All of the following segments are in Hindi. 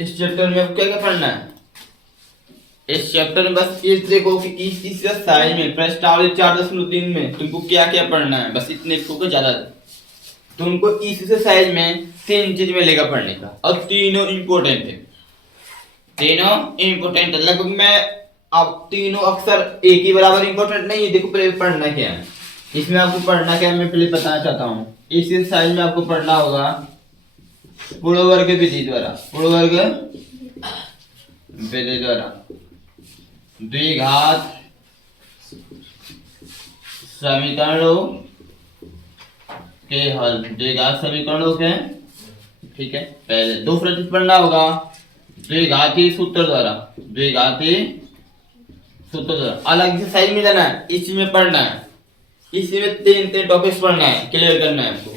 इस चैप्टर में आपको क्या क्या पढ़ना है? इस चैप्टर में बस इस देखो कि इस साइज में प्रश्नावली 4.3 में तुमको क्या क्या पढ़ना है, बस इतने को ज्यादा तुमको इस साइज में 3 चीज मिलेगा पढ़ने का, और तीनों इंपॉर्टेंट है। तीनों इंपॉर्टेंट है लगभग। मैं अब तीनों अक्सर एक ही बराबर इंपॉर्टेंट नहीं है। देखो पहले पढ़ना क्या है इसमें, आपको पढ़ना क्या है मैं पहले बताना चाहता हूँ। इस साइज में आपको पढ़ना होगा पूर्णवर्ग विधि द्वारा, पूर्णवर्ग विधि द्वारा द्विघात समीकरणों के हल, द्विघात समीकरणों के, ठीक है। पहले दूसरा चीज पढ़ना होगा द्विघाती सूत्र द्वारा, द्विघाती सूत्र द्वारा। अलग से साइज में जाना है, इसी में पढ़ना है। इसी में 3 टॉपिक्स पढ़ना है, क्लियर करना है आपको।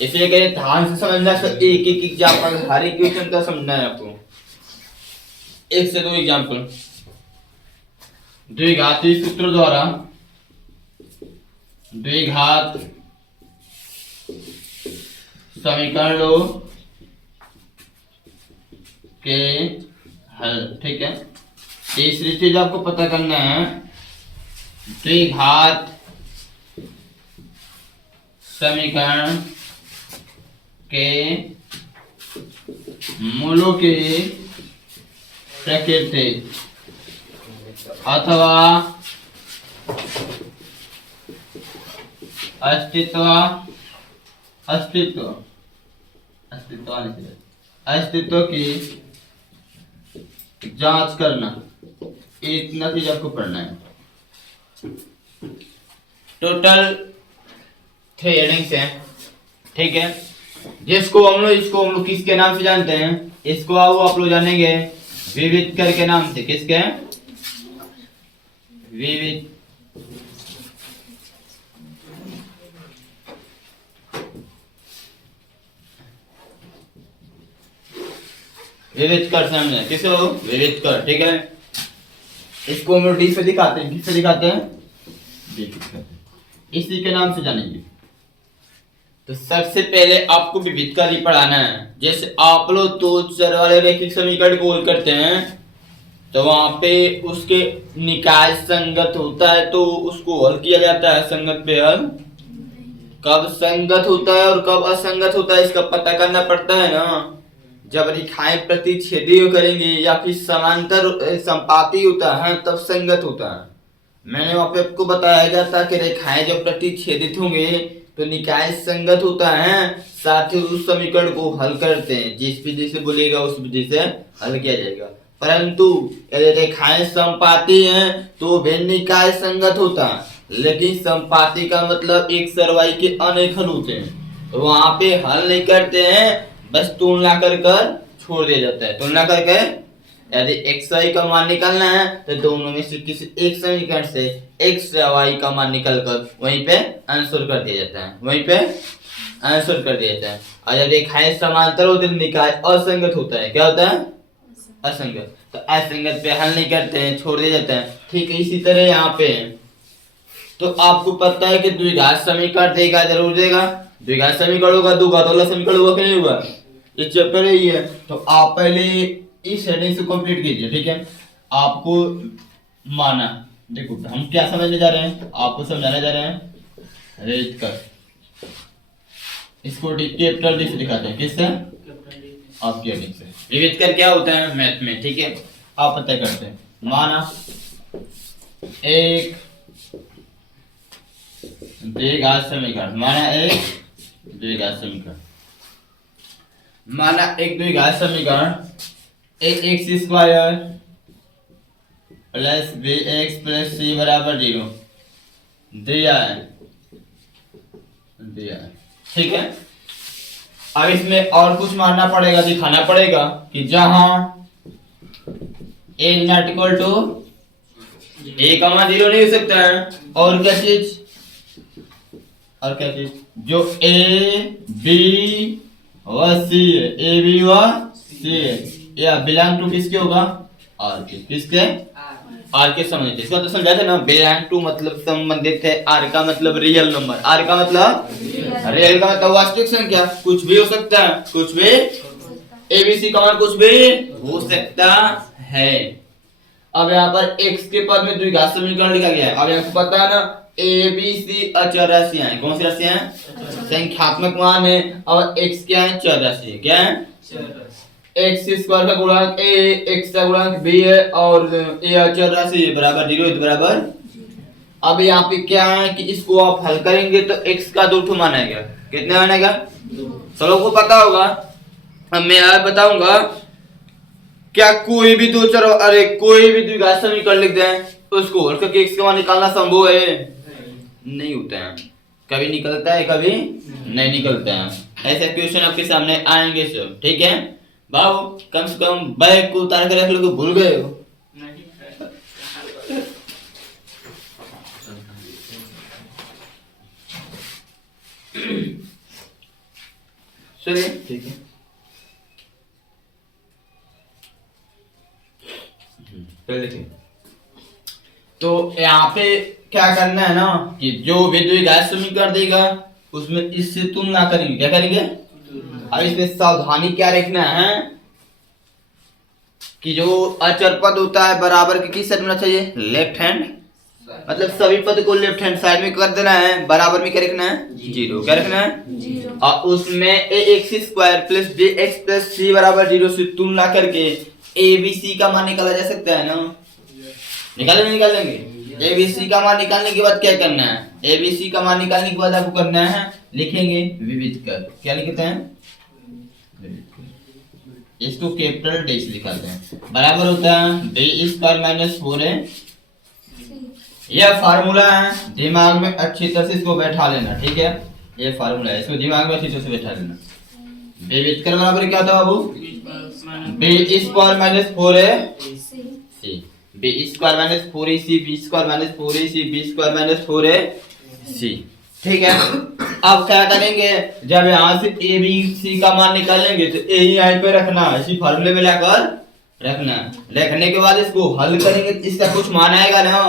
इसलिए कहे ध्यान से समझना, एक एक एग्जाम्पल हर एक क्वेश्चन का समझना है आपको। 1 से 2 एग्जाम्पल। द्विघाती सूत्र द्वारा द्विघात समीकरणों के हल, ठीक है। तीसरी चीज आपको पता करना है द्विघात समीकरण के मूलों की प्रकृति अथवा अस्तित्व की जांच करना। इतना चीज आपको पढ़ना है। टोटल 3 हेडिंग्स हैं, ठीक है। इसको हम लोग किसके नाम से जानते हैं? इसको आप लोग जानेंगे विविध कर के नाम से। किसके? विविध विविध कर से हमने किसको विविध कर, ठीक है। इसको हम लोग डी से दिखाते हैं। किससे दिखाते हैं? इसी के नाम से जानेंगे। तो सबसे पहले आपको विविध कर ही पढ़ाना है। जैसे आप लोग तो चर वाले रैखिक समीकरण को हल करते हैं तो वहां पे उसके निकाय संगत होता है तो उसको हल किया जाता है। संगत पे हल कब संगत होता है और कब असंगत होता है इसका पता करना पड़ता है ना। जब रेखाएं प्रतिच्छेदी करेंगे या फिर समांतर संपाती होता है तब संगत होता है। मैंने वहां पे आपको बताया गया था कि रेखाएं जब प्रतिच्छेदित होंगे तो निकाय संगत होता है, साथ ही उस समीकरण को हल करते हैं। जिस विधि से बोलेगा उस विधि से हल किया जाएगा। परंतु यदि रेखाएं संपाती हैं तो भी निकाय संगत होता है। लेकिन संपाती का मतलब एक सरवाई के अनेक हल होते हैं, तो वहां पे हल नहीं करते हैं, बस तुलना कर छोड़ दिया जाता है। तुलना करके यदि x y का मान निकालना है तो दोनों में से किसी एक समीकरण से x y का मान निकालकर वहीं पे आंसर कर दिया जाता है, वहीं पे आंसर कर दिया जाता है। और यदि रेखाएं समांतर होते तो निकाय असंगत होता है। क्या होता है? असंगत। तो असंगत पे हल नहीं करते हैं, छोड़ दिया जाता है। ठीक है, इसी तरह यहाँ पे तो आपको पता है कि द्विघात समीकरण देगा, जरूर देगा। द्विघात समीकरण होगा, द्विघात वाला समीकरण होगा कि नहीं होगा? ये चैप्टर ही है। तो आप पहले इस हेडिंग से कंप्लीट कीजिए, ठीक है। आपको माना, देखो हम क्या समझने जा रहे हैं, आपको समझाने जा रहे हैं रेट कर। इसको कैपिटल डी से दिखाते हैं। किससे? आपकी हेडिंग से। विविध कर क्या होता है मैथ में, ठीक है, आप पता करते हैं। माना एक द्विघात समीकरण, माना एक द्विघात समीकरण, माना एक द्विघात समीकरण x square plus b x plus c बराबर 0 दिया है, ठीक है। अब इसमें और कुछ मानना पड़ेगा, दिखाना पड़ेगा कि जहां ए नॉट इक्वल टू ए कमा 0 नहीं हो सकता है। और क्या चीज? और क्या चीज? जो ए बी व सी है, ए बी व सी है, या बिलोंग टू किसके होगा? आर के। किसके? आर के संबंधित। इसका तो समझा था ना, बिलोंग टू मतलब संबंधित है, आर का मतलब रियल नंबर, आर का मतलब रियल का मतलब वास्तविक संख्या। कुछ भी हो सकता है, कुछ भी ए बी ABC का मान कुछ भी हो सकता है। अब यहाँ पर x के पद में द्विघात समीकरण लिखा गया है। अब आपको पता है ना ABC अचर राशियां हैं। कौन सी राशियां हैं? संख्यात्मक मान है। और x क्या है? चर राशि है। क्या है? x स्क्वायर का गुणांक a, x का गुणांक b है और a अचर राशि है बराबर 0 है बराबर। अब यहाँ पे क्या है कि इसको आप हल करेंगे तो x का 2 मान आएगा। कितने मान आएगा? सब लोगों को पता होगा। अब मैं आज बताऊंगा क्या कोई भी दो चर कोई भी द्विघात समीकरण लिख दें तो उसको हल करके x का मान निकालना संभव है? नहीं होता है। कभी निकलता है कभी नहीं निकलता है। ऐसे क्वेश्चन आपके सामने आएंगे सब। ठीक है बाबू, कम से कम बैग को उतार कर रख लो, भूल गए हो। चलिए ठीक है। देखिए तो यहाँ पे क्या करना है ना कि जो भी द्विघात समीकरण देगा उसमें इससे तुलना करेंगे। क्या करेंगे? अब इसमें सावधानी क्या रखना है कि जो अचर पद होता है बराबर के किस साइड में होना चाहिए? Left hand. मतलब सभी पद को लेफ्ट हैंड साइड में कर देना है। बराबर में क्या रखना है? 0। क्या रखना है? और उसमें ax square plus bx plus c बराबर 0 से तुलना करके abc का मान निकाला जा सकता है ना? निकालेंगे। abc का मान निकालने के बाद क्या करना है? abc का मान निकालने के बाद आपको करना है लिखेंगे विविध कर। क्या लिखते हैं? इसको कैपिटल डी से लिखते हैं। बराबर होता है डी स्क्वायर माइनस 4a। यह फार्मूला है, दिमाग में अच्छी तरह से इसको बैठा लेना। ठीक है, ये फार्मूला है, इसको दिमाग में अच्छी तरह से बैठा लेना। विविध कर बराबर क्या होता है बाबू? B square minus 4a c, b square minus 4ac, b square minus 4ac, b square minus 4ac। ठीक है, अब क्या करेंगे? जब यहाँ से ए बी सी का मान निकालेंगे तो ए ही यहाँ पे रखना, इसी फार्मूले में लाकर रखना। रखने के बाद इसको हल करेंगे, इसका कुछ मान आएगा ना।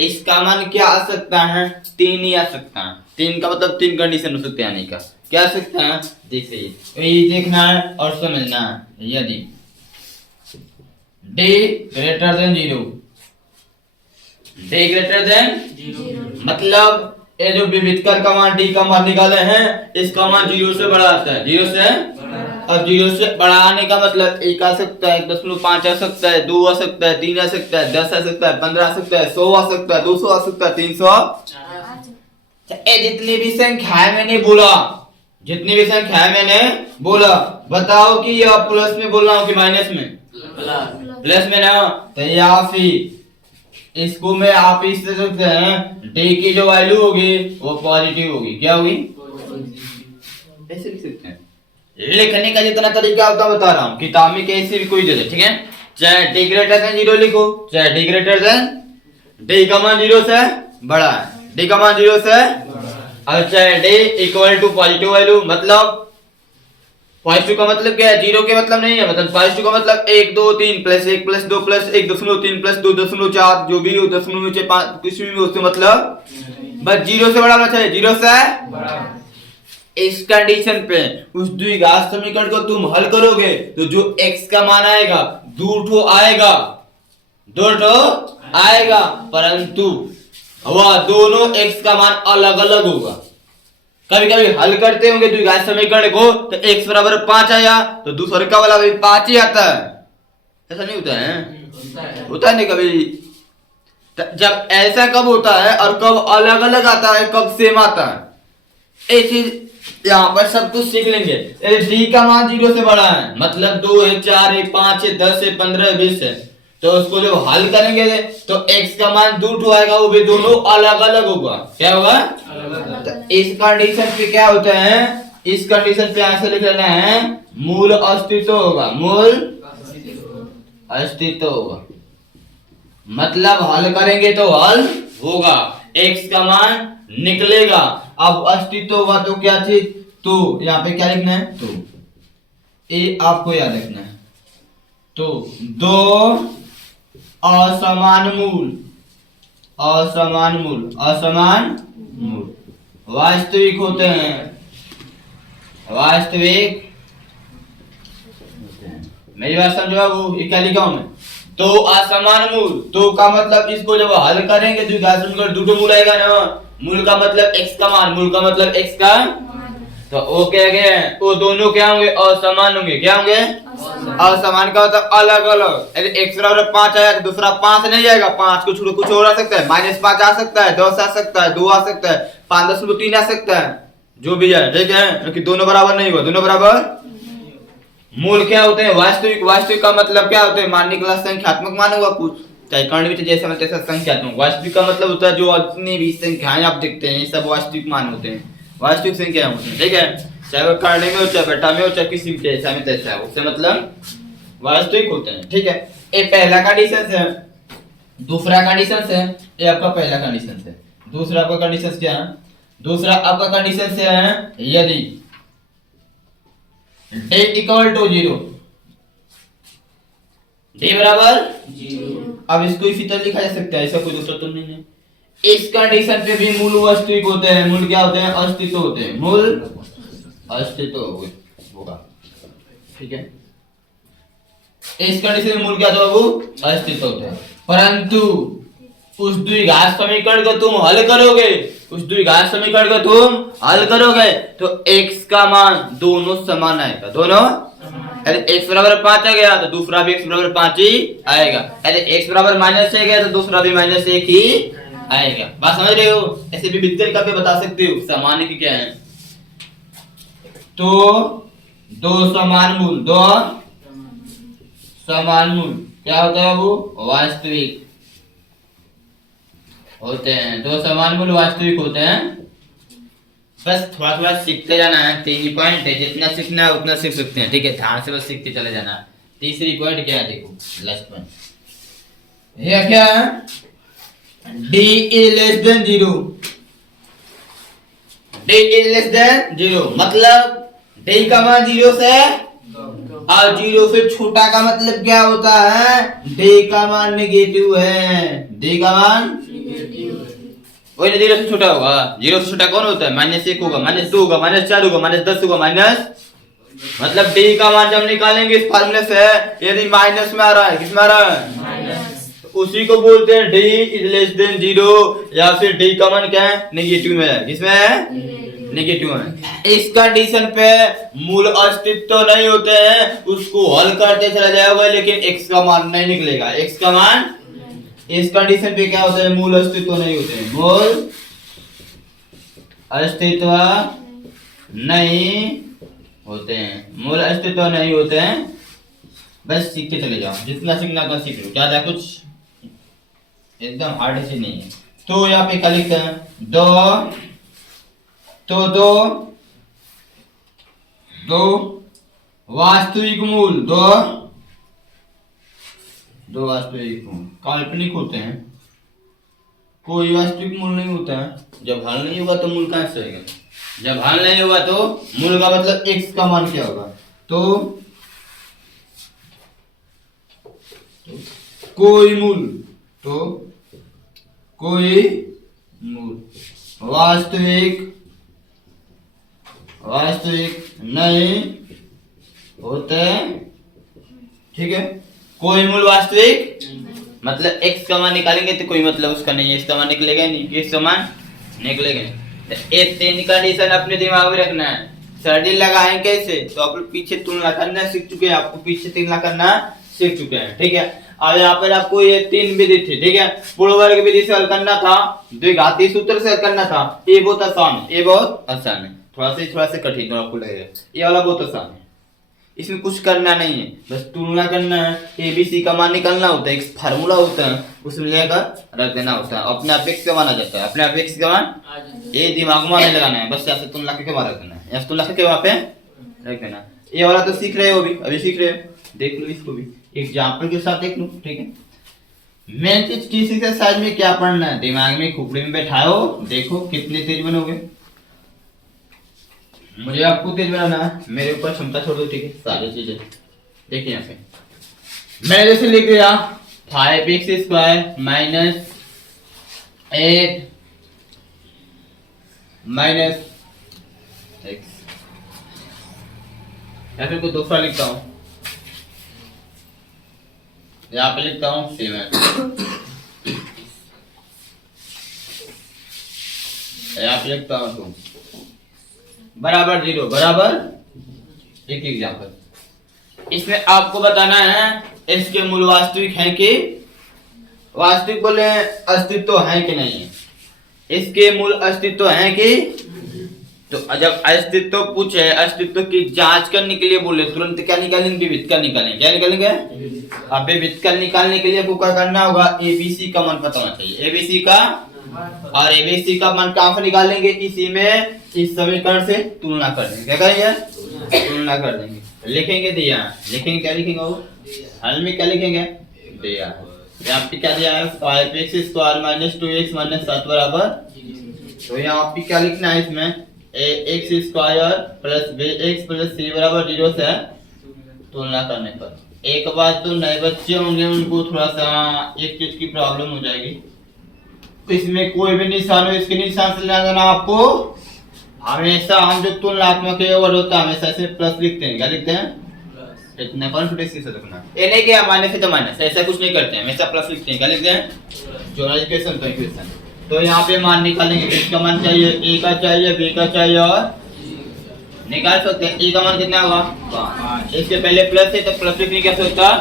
इसका मान क्या आ सकता है? 3 ही आ सकता है। 3 का मतलब 3 कंडीशन हो सकते हैं आने का। क्या आ सकता है? देखिए ये देखना है और समझना है। यदि d greater than 0, d greater than 0 मतलब ये जो विविधकर का मान d का मान निकाले हैं, इसका मान 0 से बड़ा आता है। 0 से अब 0 से बड़ा आने का मतलब 1 आ सकता है, 1.5 आ सकता है, 2 आ सकता है, 3 आ सकता है, 10 आ सकता है, 15 आ सकता है, 100 आ सकता है, 200 आ सकता है, 300। ये जितनी भी संख्याएं मैंने बोला, जितनी भी संख्याएं मैंने बोला, बताओ कि ये प्लस में बोल रहा हूँ कि माइनस में? प्लस में ना। तो या फिर इसको मैं आप इस तरह सकते हैं, डी की जो वैल्यू होगी वो पॉजिटिव होगी। क्या होगी? ऐसे लिख सकते हैं। लिखने का जितना तरीका होता है बता रहा हूँ, किताब में कैसे भी कोई दे दे। ठीक है, चाहे डी ग्रेटर देन 0 लिखो, चाहे डी ग्रेटर देन डी का मान 0 से बड़ा है, डी का मान 0 से, और चाहे D equal to positive value. मतलब पॉजिटिव का मतलब क्या है? 0 के मतलब नहीं है। मतलब पॉजिटिव का मतलब 1 2 3 प्लस 1 प्लस 2 प्लस 1.3 प्लस 2.4 जो भी हो, 0.5 कुछ भी हो, उससे मतलब बस 0 से बड़ा होना चाहिए। 0 से बड़ा। इस कंडीशन पे उस द्विघात समीकरण को तुम हल करोगे तो जो x का मान आएगा 2 आएगा, 2 आएगा, परंतु वह दोनों x का मान अलग अलग होगा। कभी कभी हल करते होंगे द्विघात समीकरण को तो x बराबर 5 आया तो दूसरे का वाला भी 5 ही आता है। ऐसा नहीं होता है? होता है नहीं कभी? जब ऐसा कब होता है और कब अलग अलग आता है, कब सेम आता है, ये चीज यहाँ पर सब कुछ सीख लेंगे। d का मान 0 से बड़ा है, मतलब 2 है, 4 है, 5 है, 10 है, 15 है, 20 है, तो उसको जब हल करेंगे तो x का मान 2 आएगा, वो भी दोनों अलग अलग होगा। क्या होगा? तो इस कंडीशन पे क्या होता है? इस कंडीशन पे ऐसे लिख लेना है, मूल अस्तित्व होगा। मूल अस्तित्व होगा मतलब हल करेंगे तो हल होगा, x का मान निकलेगा। अब अस्तित्व होगा तो क्या चीज? तो यहाँ पे क्या लिखना है? तो ये आपको याद रखना है। तो दो असमान मूल, असमान मूल, असमान मूल वास्तविक होते हैं, वास्तविक मेरी बात समझो बाबू, ये क्या लिखा हूं मैं? तो असमान मूल, तो का मतलब इसको जब हल करेंगे तो घात समीकरण दूठो मूल आएगा ना। मूल का मतलब x का मान, मूल का मतलब x का, तो ओ क्या गया, वो दोनों क्या होंगे? असमान होंगे। क्या होंगे? असमान का मतलब अलग अलग। यदि x बराबर 5 आया तो दूसरा 5 नहीं जाएगा, 5 को छोड़ कुछ और आ सकता है, -5 आ सकता है, 10 आ सकता है, 2 आ सकता है, 5.3 आ सकता है, जो भी है, ठीक है, क्योंकि दोनों बराबर नहीं हुआ, दोनों बराबर। मूल क्या होते हैं? वास्तविक। वास्तविक का मतलब क्या होते हैं? मानने के लिए संख्यात्मक मान होगा कुछ, चाहे कर्ण भी जैसा मतलब तैसा संख्यात्मक। वास्तविक का मतलब होता है जो अपनी भी संख्याएं आप देखते हैं, ये सब वास्तविक मान होते हैं, वास्तविक संख्या होते हैं, ठीक है, चाहे वो कर्ण में हो, चाहे बेटा में हो, चाहे किसी भी जैसा में तैसा है, उससे मतलब वास्तविक होते हैं, ठीक है। ये पहला कंडीशन है। दूसरा कंडीशन है, ये आपका पहला कंडीशन है। दूसरा आपका कंडीशन क्या है? दूसरा आपका कंडीशन से है यदि d इक्वल टू 0, d बराबर 0। अब इसको इसी तरह लिखा जा सकता है, ऐसा कोई दूसरा तो नहीं है। इस कंडीशन पे भी मूल वास्तविक होते हैं। मूल क्या होते हैं? अस्तित्व होते हैं। मूल अस्तित्व होगा, ठीक है। इस कंडीशन में मूल क्या होता है? वो अस्तित्व होता है। परंतु उस द्विघात समीकरण को तुम हल करोगे, उस द्विघात समीकरण को तुम हल करोगे तो x का मान दोनों समान आएगा, दोनों। यदि x बराबर 5 आ गया तो दूसरा भी x बराबर 5 ही आएगा। यदि x बराबर -1 गया तो दूसरा भी -1 ही आएगा। बात समझ रहे हो? ऐसे भी विभिन्न तरीके पे बता सकते हो सामान्य की क्या है। तो दो समान मूल, दो समान मूल क्या होता है? वो वास्तविक होते हैं। दो समान मूल वास्तविक होते हैं। बस थोड़ा थोड़ा सीखते जाना है, 3 पॉइंट है, जितना सीखना है उतना सीख सकते हैं, ठीक है, ध्यान से बस सीखते चले जाना। तीसरी पॉइंट क्या है? देखो लास्ट पॉइंट ये क्या है? d is less than 0, d is less than 0 मतलब d का मान 0 से और 0 से छोटा का मतलब क्या होता है? d का मान नेगेटिव है, d का मान वही ना 0 से छोटा होगा। 0 से छोटा कौन होता है? -1 होगा, -2 होगा, -4 होगा, -10 होगा, माइनस, मतलब d का मान जब निकालेंगे इस फार्मूले से, यदि माइनस में आ रहा है, किस में आ रहा है? माइनस, उसी को बोलते हैं d इज लेस देन 0, या फिर d का मान क्या है? नेगेटिव में है। किसमें है? नेगेटिव में। इस कंडीशन पे मूल अस्तित्व तो नहीं होते हैं, उसको हल करते चला जाएगा लेकिन x का मान नहीं निकलेगा, x का मान। इस कंडीशन पे क्या होता है? मूल अस्तित्व नहीं होते हैं, मूल अस्तित्व नहीं होते हैं, मूल अस्तित्व नहीं होते हैं। बस सीखते चले जाओ, जितना सीखना उतना सीख लो, ज्यादा कुछ एकदम हार्ड से नहीं है। तो यहाँ पे क्या लिखते हैं? दो वास्तविक मूल, दो वास्तविक मूल काल्पनिक होते हैं, कोई वास्तविक मूल नहीं होता है। जब हल नहीं होगा तो मूल कहां से आएगा? जब हल नहीं होगा तो मूल का मतलब x का मान क्या होगा? तो कोई मूल, तो कोई मूल वास्तविक नहीं होते, ठीक है। कोई मूल वास्तविक मतलब x का मान निकालेंगे तो कोई मतलब उसका नहीं है, x का मान निकलेगा नहीं, x का मान निकलेगा नहीं। ये 3 कंडीशन अपने दिमाग में रखना है। सर्दी लगाएं कैसे? तो आप लोग पीछे तुलना करना सीख चुके हैं, आपको पीछे तुलना करना सीख चुके हैं, ठीक है। और यहाँ पर आपको ये 3 विधि थी, ठीक है। पूर्ण वर्ग विधि से हल करना था, द्विघाती सूत्र से हल करना था, ये बहुत आसान है, ये बहुत आसान है, थोड़ा सा कठिन तो आपको लगेगा, ये वाला बहुत आसान है। इसमें कुछ करना नहीं है, बस तुलना करना है, एबीसी का मान निकालना होता है, एक फार्मूला होता है, उसमें लेकर रख देना होता है, अपने आप x का मान आ जाता है, अपने आप x का मान, ये दिमाग में नहीं लगाना है, बस ऐसे तुलना करके वहां रख देना है, ऐसे तुलना करके वहां पे रख देना। ये वाला तो सीख रहे हो अभी सीख रहे हो, देख लो इसको भी एग्जाम्पल के साथ देख लो, ठीक है। मेन चीज किसी से साइड में क्या पढ़ना है, दिमाग में खोपड़ी में बैठाओ, देखो कितने तेज बनोगे। मुझे आपको तेज बनाना है, मेरे ऊपर क्षमता छोड़ दो, ठीक है। सारी चीजें देखिए यहाँ पे मैंने जैसे लिख दिया 5x² माइनस 8 माइनस x, या फिर कोई दूसरा लिखता हूं यहाँ पे लिखता हूँ 7 यहाँ पे लिखता हूँ 2 बराबर 0 बराबर एक एग्जाम्पल। इसमें आपको बताना है इसके मूल वास्तविक हैं कि वास्तविक बोले अस्तित्व है कि नहीं है, इसके मूल अस्तित्व है कि, तो जब अस्तित्व पूछे अस्तित्व की जांच करने के लिए बोले तुरंत क्या निकालेंगे, विविध का निकालेंगे। क्या निकालेंगे? अब विविध का निकालने के लिए आपको क्या करना होगा, एबीसी का मान पता होना चाहिए, एबीसी का, और एबीसी का मान कहां से निकालेंगे, इसी में इस समीकरण से तुलना कर देंगे। क्या करेंगे? तुलना कर देंगे। लिखेंगे दिया, लिखेंगे क्या लिखेंगे वो हल में क्या लिखेंगे दिया, यहाँ पे क्या दिया है 5x square minus 2x minus 7 बराबर, तो यहाँ पे क्या लिखना है इसमें x square plus b x plus c बराबर 0 से तुलना करने पर। एक बात तो नए बच्चे होंगे उनको थोड़ा सा एक चीज की प्रॉब्लम हो जाएगी, तो इसमें कोई भी निशान हो इसके निशान से लगाना आपको हमेशा, हम जो तुलनात्मक है वो होता है हमेशा से प्लस लिखते हैं। क्या लिखते हैं? इतना कॉन्फिडेंस से रखना, ये नहीं कि माइनस है तो माइनस, ऐसा कुछ नहीं करते हैं, हमेशा प्लस लिखते हैं। क्या लिखते हैं? जो इक्वेशन तो इक्वेशन, तो यहाँ पे मान निकालेंगे, इसका मान चाहिए ए का चाहिए बी का चाहिए और निकाल सकते हैं। ए का मान कितना होगा 5, इसके पहले प्लस है तो प्लस लिखने क्या सकता,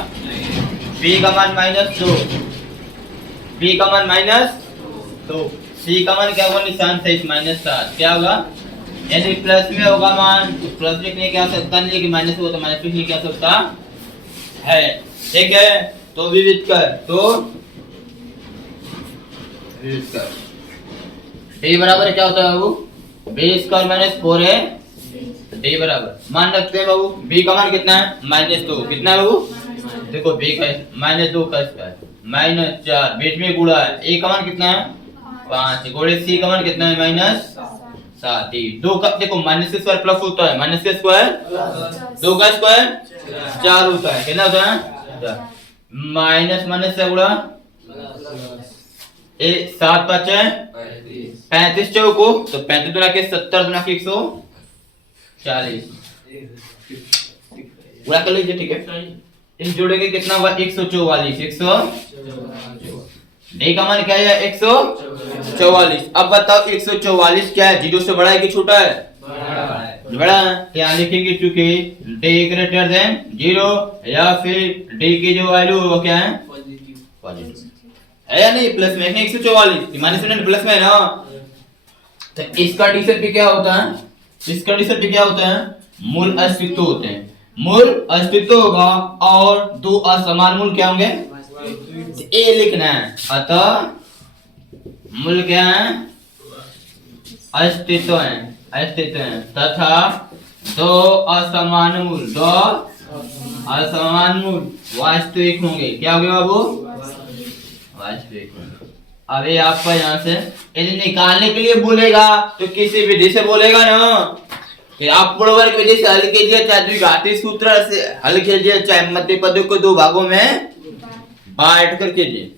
बी का मान -2, बी का मान -2, सी का मान क्या होगा निशान से -7, क्या होगा यदि प्लस में होगा मान तो प्लस लिखने क्या सकता नहीं, लेकिन माइनस होगा तो माइनस लिखने क्या सकता है। ठीक है, तो विविध कर, तो विविध कर डी बराबर क्या होता है बाबू, बी स्क्वायर माइनस 4 है डी बराबर, मान रखते हैं बाबू बी का मान कितना है -2, कितना है बाबू देखो बी का -2 का स्क्वायर -4 बीच में गुणा है, ए का मान कितना है 5 गुणे सी का मान कितना है -7, 2 का देखो माइनस के स्क्वायर प्लस होता है, माइनस के स्क्वायर 2 का स्क्वायर 4 होता है, कितना होता है माइनस माइनस से गुणा ए 7 5 35 चौको तो 35 गुना के 70 गुना के 140 गुणा कर लीजिए। ठीक है, इस जोड़ेंगे कितना हुआ 144 डी का मान क्या है 144। अब बताओ 144 क्या है, 0 से बड़ा है कि छोटा है, बड़ा है, यहाँ लिखेंगे चूंकि डी ग्रेटर देन 0 या फिर डी की जो वैल्यू वो क्या है पॉजिटिव है या नहीं, प्लस में 144 माइनस में प्लस में है ना, तो इस कंडीशन पे क्या होता है, इस कंडीशन पे क्या होता है मूल अस्तित्व होते हैं, मूल अस्तित्व होगा और दो असमान मूल क्या होंगे, ए लिखना है, अतः मूल क्या है अस्तित्व है, अस्तित्व है तथा दो असमान मूल, दो असमान मूल वास्तविक होंगे। क्या होंगे बाबू वास्तविक होंगे। अभी आपको यहाँ से यदि निकालने के लिए बोलेगा तो किसी विधि से बोलेगा ना कि आप पूर्ववर्ग विधि से हल कीजिए, चाहे द्विघाती सूत्र से हल कीजिए, चाहे मध्य पदों को दो भागों में बांट कर कीजिए,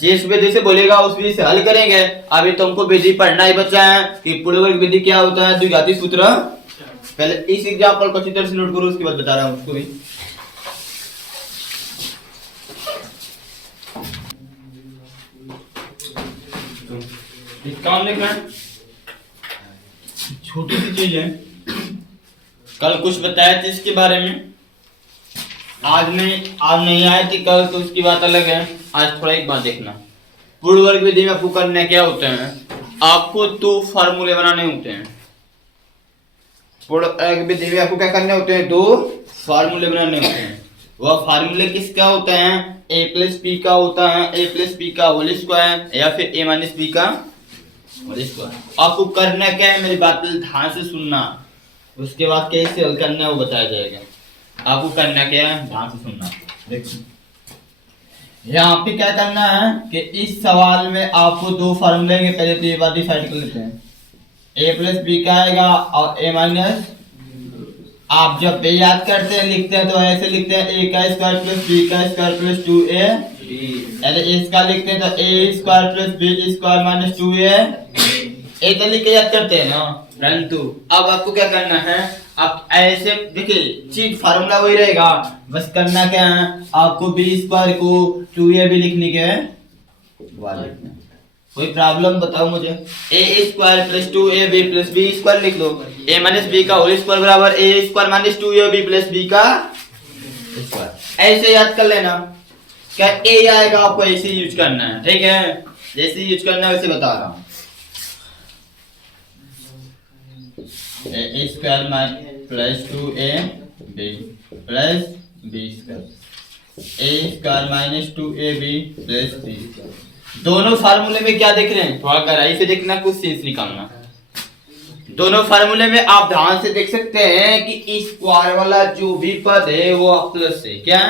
जिस विधि से बोलेगा उस विधि से हल करेंगे। अभी तुमको विधि पढ़ना ही बचा है कि पूर्ववर्ग विधि क्या होता है, द्विघाती सूत्र। पहले इस एग्जांपल को अच्छी तरह से नोट करो, उसके बाद बता रहा हूं उसको भी। काम लिखना छोटी सी चीज है, कल कुछ बताया था इसके बारे में, आज नहीं आए थे कल, तो उसकी बात अलग है। आज थोड़ा एक बात देखना, पूर्ववर्ग विधि में आपको करना क्या होता है, आपको दो फार्मूले बनाने होते हैं। पूर्ववर्ग विधि में आपको क्या करने होते हैं, दो फार्मूले बनाने होते हैं। वह फार्मूले किसका होता है, a प्लस पी का होता है, a प्लस पी का होल स्क्वायर या फिर a माइनस पी का होल स्क्वायर। आपको करना क्या है, मेरी बात ध्यान से सुनना, उसके बाद कैसे हल करना है वो बताया जाएगा। आपको करना क्या है, ध्यान से सुनना। देखो यहाँ पे क्या करना है कि इस सवाल में आपको दो फार्मूले के पहले तो ये बात डिसाइड कर लेते हैं, a प्लस बी का आएगा और a माइनस, आप जब पे याद करते हैं लिखते हैं तो ऐसे लिखते हैं a का स्क्वायर प्लस b का स्क्वायर प्लस 2a, अरे इसका लिखते हैं तो a square plus b square minus 2a, ऐसे लिख के याद करते हैं ना। परंतु अब आपको क्या करना है, अब ऐसे देखिए चीज फार्मूला वही रहेगा, बस करना क्या है आपको बी स्क्वायर को 2ab लिखने के वाले। कोई प्रॉब्लम बताओ मुझे। A square plus 2ab plus b square लिख लो, a माइनस बी का होल स्क्वायर बराबर a square minus 2ab plus b का स्क्वायर। ऐसे याद कर लेना, क्या ए आएगा आपको ऐसे यूज करना है, ठीक है, जैसे यूज करना है वैसे बता रहा हूं। A square minus plus 2ab plus b square, a square minus 2ab plus b square. दोनों फार्मूले में क्या देख रहे हैं, थोड़ा गहराई से देखना, कुछ सेंस निकालना। दोनों फार्मूले में आप ध्यान से देख सकते हैं कि स्क्वायर वाला जो भी पद है वो प्लस है, क्या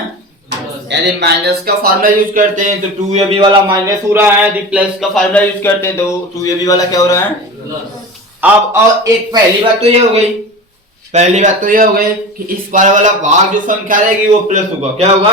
यदि माइनस का फार्मूला यूज करते हैं तो 2ab वाला माइनस हो रहा है, यदि प्लस का फार्मूला यूज करते हैं तो 2ab वाला क्या हो रहा है। अब और एक पहली बात तो ये हो गई, पहली बात तो ये हो गई कि स्क्वायर वाला भाग जो संख्या रहेगी वो प्लस होगा, क्या होगा,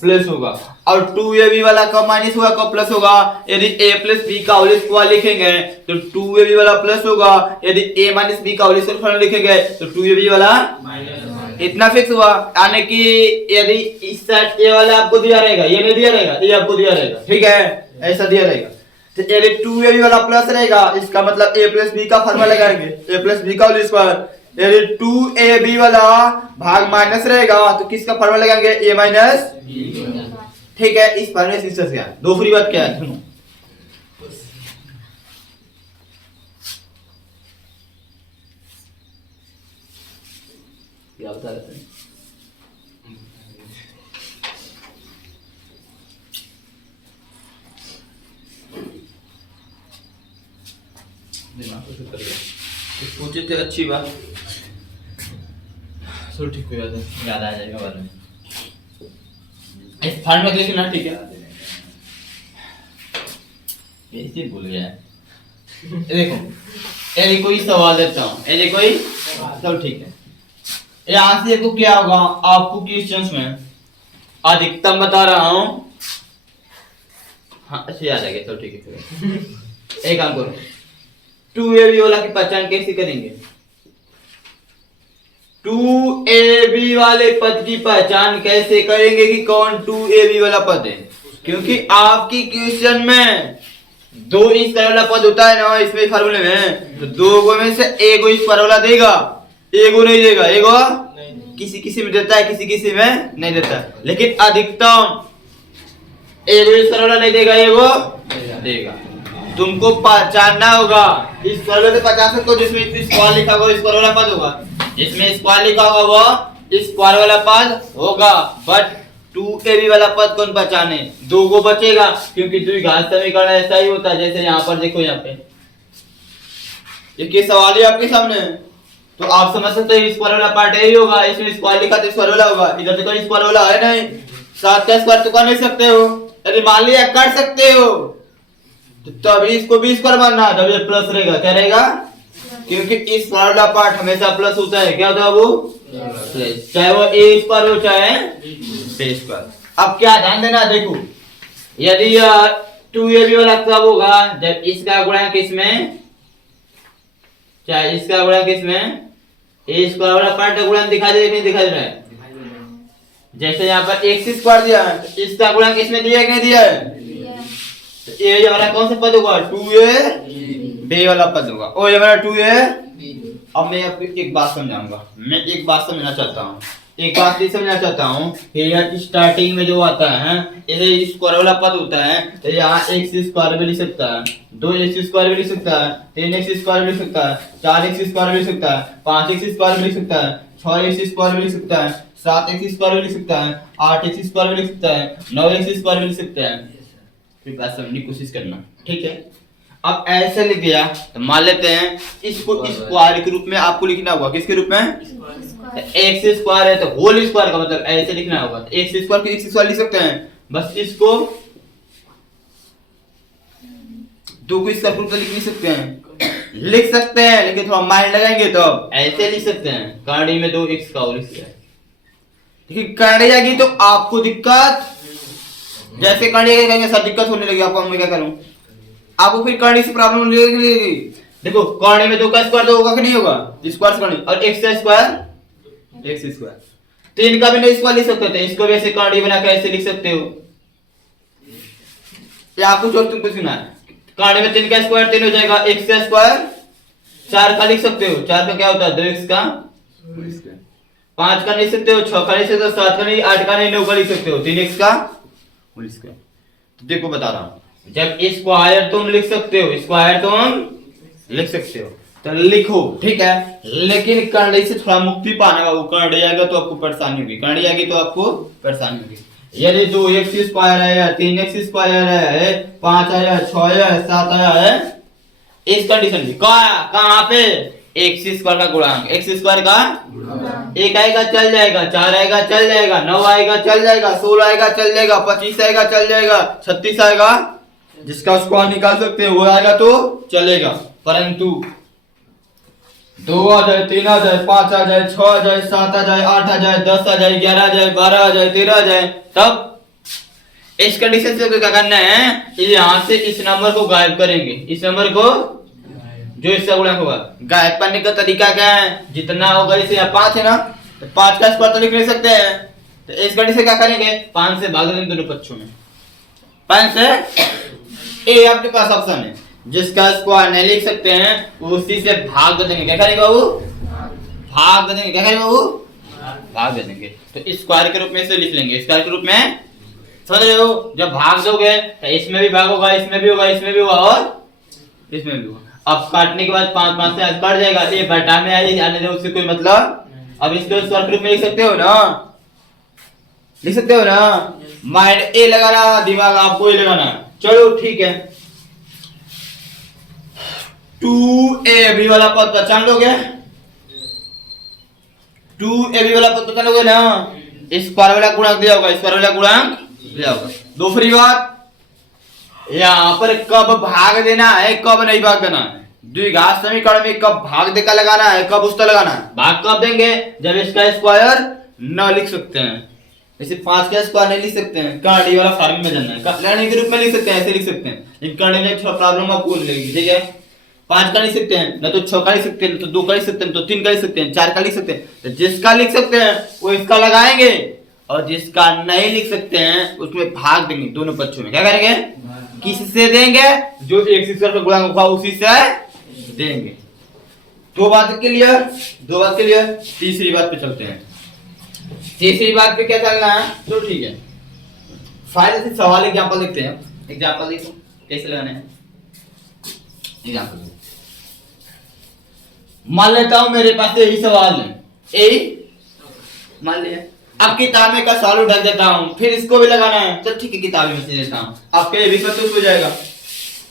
प्लस होगा। और 2ab वाला कब माइनस होगा कब प्लस होगा, यदि a प्लस बी का होल स्क्वायर लिखेंगे तो 2ab वाला प्लस होगा, यदि a माइनस बी का होल स्क्वायर लिखेंगे तो 2ab वाला माइनस। इतना फिक्स हुआ, यानी कि यदि इस साइड a वाला आपको दिया रहेगा, ये नहीं दिया रहेगा, ये आपको दिया रहेगा, ठीक है, ऐसा दिया रहेगा। तो यदि 2ab वाला प्लस रहेगा इसका मतलब a प्लस बी का फार्मूला लगाएंगे, a प्लस बी का होल स्क्वायर। यदि 2ab वाला भाग माइनस रहेगा तो किसका फार्मूला लगाएंगे, a माइनस, ठीक है। इस फार्मूले से क्या दूसरी बात क्या है, सुनो, क्या बता रहे थे, सोचे थे अच्छी बात, चलो ठीक हो जाता है, याद आ जाएगा बाद में। इस फार्मूला लिखना, ठीक है, ऐसे भूल गया है। देखो यदि कोई सवाल देता हूँ, यदि कोई, चलो ठीक है, यहाँ से देखो क्या होगा आपको क्वेश्चंस में अधिकतम बता रहा हूँ, हाँ अच्छे याद आ गया, चलो ठीक है। एक काम करो, 2ab वाला की पहचान कैसे करेंगे, 2ab वाले पद की पहचान कैसे करेंगे कि कौन 2ab वाला पद है, क्योंकि आपकी क्वेश्चन में दो इस तरह वाला पद होता है ना इसमें फार्मूले में, तो दो गो में से एक गो इस फार्मूला देगा, एक गो नहीं देगा, एक गो किसी किसी में देता है, किसी किसी में नहीं देता, लेकिन अधिकतम एक गो इस फार्मूला नहीं देगा, एक गो देगा। तुमको पहचानना होगा, इस फार्मूले से पहचान सकते हो जिसमें स्क्वायर लिखा होगा स्क्वायर वाला पद होगा, जिसमें स्क्वायर लिखा होगा वो स्क्वायर वाला पद होगा, बट 2ab वाला पद कौन पहचाने, दो गो बचेगा, क्योंकि द्विघात समीकरण ऐसा ही होता है, जैसे यहाँ पर देखो, यहाँ पे ये सवाल है आपके सामने, तो आप समझ सकते हैं स्क्वायर वाला पार्ट यही होगा, इसमें स्क्वायर लिखा तो स्क्वायर वाला होगा, इधर तो कोई स्क्वायर वाला है नहीं, 7 का स्क्वायर तो कर नहीं सकते हो, यदि मान लिया कर सकते हो तो अभी इसको भी स्क्वायर मानना, तब ये प्लस रहेगा, क्या रहेगा, क्योंकि इस स्क्वायर वाला पार्ट हमेशा प्लस होता है, क्या होता है वो प्लस, चाहे वो a स्क्वायर हो चाहे b स्क्वायर। अब क्या ध्यान देना, देखो यदि 2ab वाला कब होगा, जब इसका गुणा किसमें, चाहे इसका गुणा किसमें, a स्क्वायर वाला पार्ट का गुणा दिखा दे नहीं दिखा दे रहा है, जैसे यहाँ पर x स्क्वायर दिया है तो इसका गुणा किसमें दिया है, नहीं दिया है, तो ये वाला कौन सा पद होगा, 2ab वाला पद होगा, और ये वाला 2ab। अब मैं आपको एक बात समझाऊंगा, मैं एक बात समझना चाहता हूँ, एक बात ये समझना चाहता हूँ कि यार स्टार्टिंग में जो आता है ये स्क्वायर वाला पद होता है, तो यहाँ x स्क्वायर भी लिख सकता है, 2x स्क्वायर भी लिख सकता है, 3x स्क्वायर भी लिख सकता है, 4x स्क्वायर भी लिख सकता है, 5x स्क्वायर भी लिख सकता है, 6x स्क्वायर भी लिख सकता है, 7x स्क्वायर भी लिख सकता है, 8x स्क्वायर भी लिख सकता है, 9x स्क्वायर भी लिख सकता है। फिर बात समझने की कोशिश करना, ठीक है। अब ऐसे लिख दिया तो मान लेते हैं इसको स्क्वायर के रूप में आपको लिखना होगा, किसके रूप में, एक्स स्क्वायर है तो होल स्क्वायर का मतलब ऐसे लिखना होगा, तो एक्स स्क्वायर को एक्स स्क्वायर लिख सकते हैं, बस इसको दो को इसका रूप में लिख नहीं सकते हैं, लिख सकते हैं लेकिन थोड़ा माइंड लगाएंगे तो ऐसे लिख सकते हैं, कड़ी में 2x का होल स्क्वायर, लेकिन कड़ी जाएगी तो आपको दिक्कत, जैसे कड़ी कहेंगे सब दिक्कत होने लगी आपको, मैं क्या करूं, आपको फिर कड़ी से प्रॉब्लम लगेगी, देखो कॉर्डी में 2 का स्क्वायर तो होगा कि नहीं होगा, स्क्वायर से कॉर्डी, और x का स्क्वायर x स्क्वायर। 3 का भी नहीं स्क्वायर लिख सकते थे, इसको भी ऐसे कॉर्डी बना के ऐसे लिख सकते हो, या कुछ और तुमको सुना है। कॉर्डी में 3 का स्क्वायर 3 हो जाएगा, x का स्क्वायर 4 का लिख सकते हो, 4 का क्या होता है 2x का, 5 का नहीं सकते हो, 6 का नहीं सकते हो, 7 का नहीं, 8 का नहीं, 9 का लिख सकते हो, 3x का होल स्क्वायर। तो देखो बता रहा हूं, जब स्क्वायर तुम लिख सकते हो, स्क्वायर तुम लिख सकते हो तो लिखो, ठीक है, लेकिन करंडी से थोड़ा मुक्ति पाना होगा, करंडी आएगा तो आपको परेशानी होगी, करंडी आएगी तो आपको परेशानी होगी। यदि 2x स्क्वायर है, या 3x स्क्वायर है, 5 आया, 6 आया, 7 आया है, इस कंडीशन में कहां पे x स्क्वायर का गुणांक, x स्क्वायर का 1 आएगा चल जाएगा, 4 आएगा चल जाएगा, 9 आएगा चल जाएगा, 16 आएगा चल जाएगा, 25 आएगा चल जाएगा, 36 आएगा, जिसका स्क्वायर निकाल सकते हैं वो आएगा तो चलेगा। परंतु 2 आ जाए, 3 आ जाए, 5 आ जाए, 6 आ जाए, 7 आ जाए, 8 आ जाए, 10 आ जाए, 11 आ जाए, 12 आ जाए, 13 आ जाए, तब इस कंडीशन से क्या करना है, यहां से इस नंबर को गायब करेंगे, इस नंबर को जो इसका गुणक होगा, गायब करने का तरीका क्या है, जितना होगा, इसे यहाँ 5 है ना, तो 5 का स्क्वायर तो लिख नहीं सकते हैं, तो इस कंडीशन से क्या करेंगे, 5 से भाग देंगे दोनों पक्षों में, 5 से, ए आपके पास ऑप्शन है, जिसका स्क्वायर नहीं लिख सकते हैं उसी से भाग देंगे, क्या करेंगे बाबू, भाग देंगे, क्या करेंगे बाबू, भाग दे देंगे। तो स्क्वायर के रूप में इसे लिख लेंगे, स्क्वायर के रूप में, समझ रहे हो, जब भाग दोगे तो इसमें भी भाग होगा, इसमें भी होगा, इसमें भी होगा और इसमें भी होगा। अब काटने के बाद 5 से कट जाएगा, ये बटा में आने दो, उससे कोई मतलब, अब इसको स्क्वायर के रूप में लिख सकते हो ना, लिख सकते हो ना, माइंड ए लगाना, दिमाग आपको ही लगाना, चलो ठीक है। 2ab वाला पद पहचान लोगे, 2ab वाला पद पहचान लोगे ना, स्क्वायर वाला गुणांक दिया होगा, स्क्वायर वाला गुणांक दिया होगा। दूसरी बात, यहाँ पर कब भाग देना है, कब नहीं भाग देना है, द्विघात समीकरण में कब भाग देकर लगाना है, कब उसका लगाना है, भाग कब देंगे, जब इसका स्क्वायर न लिख सकते हैं, जैसे 5 का स्क्वायर नहीं लिख सकते हैं, कर्डी वाला फॉर्म में जानना है, लड़ने के रूप में लिख सकते हैं, ऐसे लिख सकते हैं, लेकिन कर्डी में थोड़ा प्रॉब्लम आपको लगेगी, ठीक है, 5 का लिख सकते हैं, ना तो 6 का लिख सकते हैं, ना तो 2 का लिख सकते हैं, तो 3 का लिख सकते हैं, 4 का लिख सकते हैं, तो जिसका लिख सकते हैं वो इसका लगाएंगे, और जिसका नहीं लिख सकते हैं उसमें भाग देंगे दोनों पक्षों में, क्या करेंगे, किससे देंगे, जो एक स्क्वायर का गुणांक होगा उसी से देंगे। दो बात क्लियर, दो बात क्लियर। तीसरी बात पे चलते हैं, तीसरी बात पे क्या चलना है, तो ठीक है, फाइनल से सवाल एग्जांपल देखते हैं, एग्जांपल देखो कैसे लगाने हैं, एग्जांपल मान लेता हूं मेरे पास यही सवाल है, यही मान लिया, अब किताब में का सवाल उठा देता हूं, फिर इसको भी लगाना है, चल ठीक है किताब में से देता हूं, आपके लिए भी संतुष्ट हो जाएगा।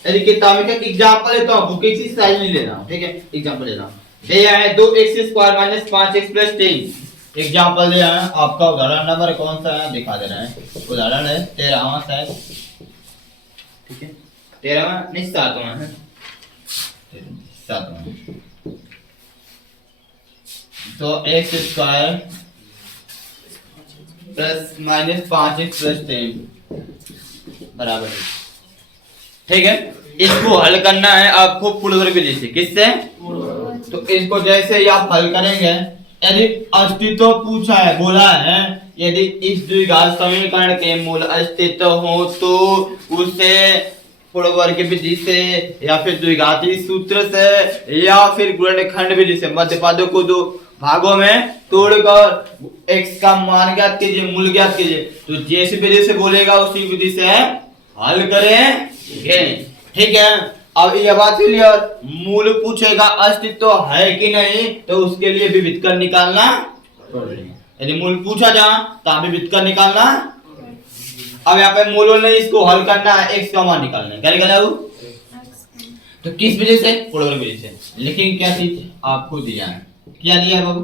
यदि किताब में का एग्जांपल लेता हूं, बुक की साइज नहीं ले रहा हूं, ठीक है, एग्जांपल ले रहा हूं, दिया है 2x square minus 5x plus 10, example दिया है, आपका उदाहरण नंबर कौन सा है दिखा दे रहा है, उदाहरण है 13वां शायद, ठीक है, 13वां नहीं 7वां है, 7वां, तो x square plus minus 5x plus 10 बराबर है, ठीक है। इसको हल करना है आपको पूर्ववर्ग विधि से, किससे, तो इसको जैसे ही आप हल करेंगे, यदि अस्तित्व पूछा है, बोला है यदि इस द्विघात समीकरण के मूल अस्तित्व हो तो उसे पूर्ववर्ग विधि से या फिर द्विघाती सूत्र से या फिर गुणनखंड विधि से मध्य पादों को दो भागों में तोड़कर x का मान ज्ञात कीजिए, मूल ज्ञात कीजिए, तो जैसी विधि से बोलेगा उसी विधि से हल करेंगे, ठीक है। अब ये बात क्लियर, मूल पूछेगा अस्तित्व है कि नहीं, तो उसके लिए भी व्युत्क्रम निकालना पड़ेगा, यदि मूल पूछा जा तो भी व्युत्क्रम निकालना। अब यहाँ पे मूल नहीं, इसको हल करना है, x का मान निकालना है, क्या निकालना है, तो किस विधि से, पूर्ववर्ग विधि से, लेकिन क्या चीज आपको दिया है, क्या दिया है बाबू,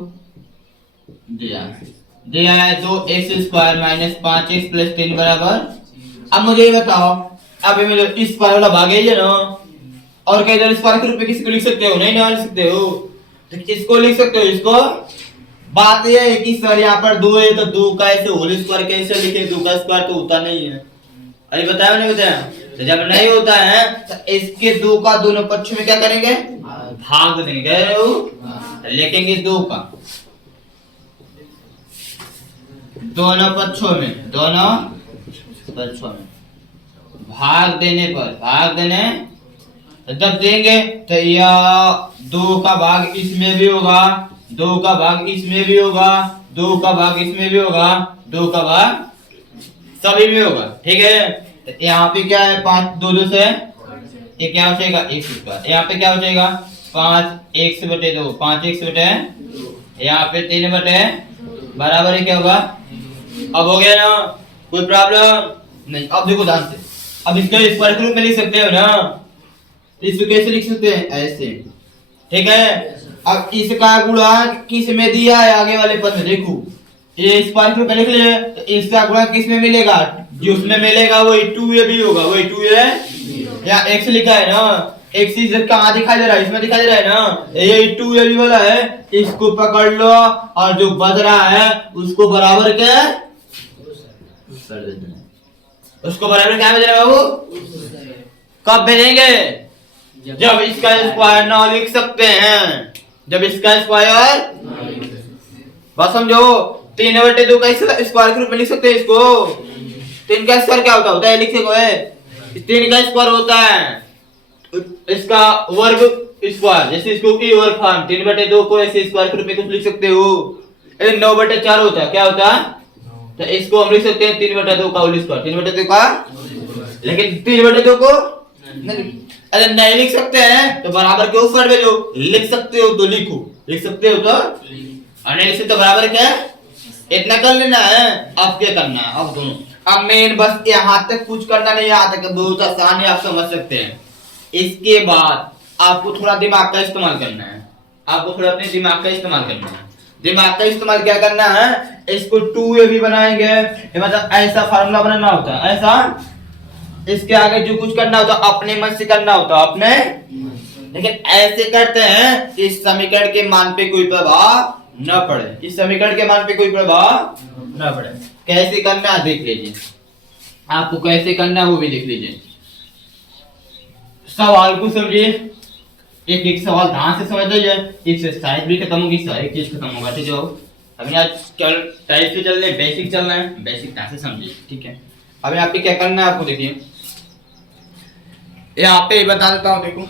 दिया है 2x square minus 5x plus 10 बराबर। अब मुझे ये बताओ, अब ये मेरे इस स्क्वायर वाला भाग है ना, और क्या इधर स्क्वायर के रूप में किसी को लिख सकते हो, नहीं लिख सकते हो, तो इसको लिख सकते हो, इसको। बात ये है कि सर यहाँ पर 2 है तो 2 का ऐसे होल स्क्वायर कैसे लिखे, 2 का स्क्वायर तो होता नहीं है, अरे बताया नहीं बताया, तो जब नहीं होता है तो इसके दो का दोनों पक्षों में क्या करेंगे, भाग देंगे, कह रहे हो, लिखेंगे दो का दोनों पक्षों में, दोनों पक्षों में भाग देने तो जब देंगे तो या दो का भाग इसमें भी होगा, दो का भाग इसमें भी होगा, दो का भाग इसमें भी होगा, दो का भाग सभी में होगा। ठीक है, तो यहाँ पे क्या है, 5 दो दो से ये क्या हो जाएगा, एक स्क्वायर। यहाँ पे क्या हो जाएगा, 5 x बटे 2, 5x बटे, यहाँ पे 3 बटे बराबर है क्या होगा। अब हो गया ना, कोई प्रॉब्लम नहीं। अब देखो ध्यान से, अब इसका स्क्वायर के रूप में लिख सकते हो ना, इसको कैसे लिख सकते हैं, ऐसे। ठीक है, अब इसका गुणा किस में दिया है, आगे वाले पद में देखो, ये स्क्वायर के रूप में लिख ले, तो इसका गुणा किस में मिलेगा, जो उसमें मिलेगा वही 2a भी होगा, वही 2a। यहाँ x लिखा है ना, x इधर कहाँ दिखाई दे रहा है, इसमें दिखाई दे रहा है ना, ये 2a भी वाला है, इसको पकड़ लो और जो बच रहा है उसको बराबर क्या कर देते हैं, उसको बराबर क्या भेजना बाबू, कब भेजेंगे, जब इसका स्क्वायर ना लिख सकते हैं, जब इसका स्क्वायर, बस समझो, 3/2 का स्क्वायर के रूप में लिख सकते हैं इसको। 3 का स्क्वायर क्या होता है, लिखे को है, 3 का स्क्वायर होता है इसका वर्ग स्क्वायर, जैसे इसको की वर्ग फॉर्म 3/2 को ऐसे स्क्वायर के रूप में कुछ लिख सकते हो। 9/4 होता है, क्या होता है, तो इसको हम लिख सकते हैं 3/2 का होल स्क्वायर, 3/2 का, लेकिन 3/2 को अरे नहीं लिख सकते हैं तो बराबर के ऊपर भेजो, लिख सकते हो तो लिखो, लिख सकते हो तो, और नहीं लिख सकते तो बराबर क्या, इतना कर लेना है। अब क्या करना है, अब दोनों, अब मेन बस यहाँ तक कुछ करना नहीं, यहाँ तक बहुत आसान है, आप समझ सकते हैं। इसके बाद आपको थोड़ा दिमाग का इस्तेमाल करना है, आपको थोड़ा अपने दिमाग का इस्तेमाल करना है। दिमाग का इस्तेमाल क्या करना है, इसको 2a भी बनाएंगे, मतलब ऐसा फार्मूला बनाना होता है, ऐसा, इसके आगे जो कुछ करना होता है अपने मन से करना होता है, अपने, लेकिन ऐसे करते हैं इस समीकरण के मान पे कोई प्रभाव न पड़े, इस समीकरण के मान पे कोई प्रभाव न पड़े। कैसे करना है देख लीजिए, आपको कैसे करना है वो भी देख लीजिए। सवाल को समझिए, एक एक सवाल ध्यान से समझ लीजिए, एक्सरसाइज भी खत्म होगी, सारी चीज खत्म होगा। ठीक है, अभी आज केवल टाइप से चल रहे, बेसिक चल रहे हैं, बेसिक ध्यान से समझिए। ठीक है, अभी यहाँ पे क्या करना है आपको देखिए, यहाँ पे बता देता हूँ, देखो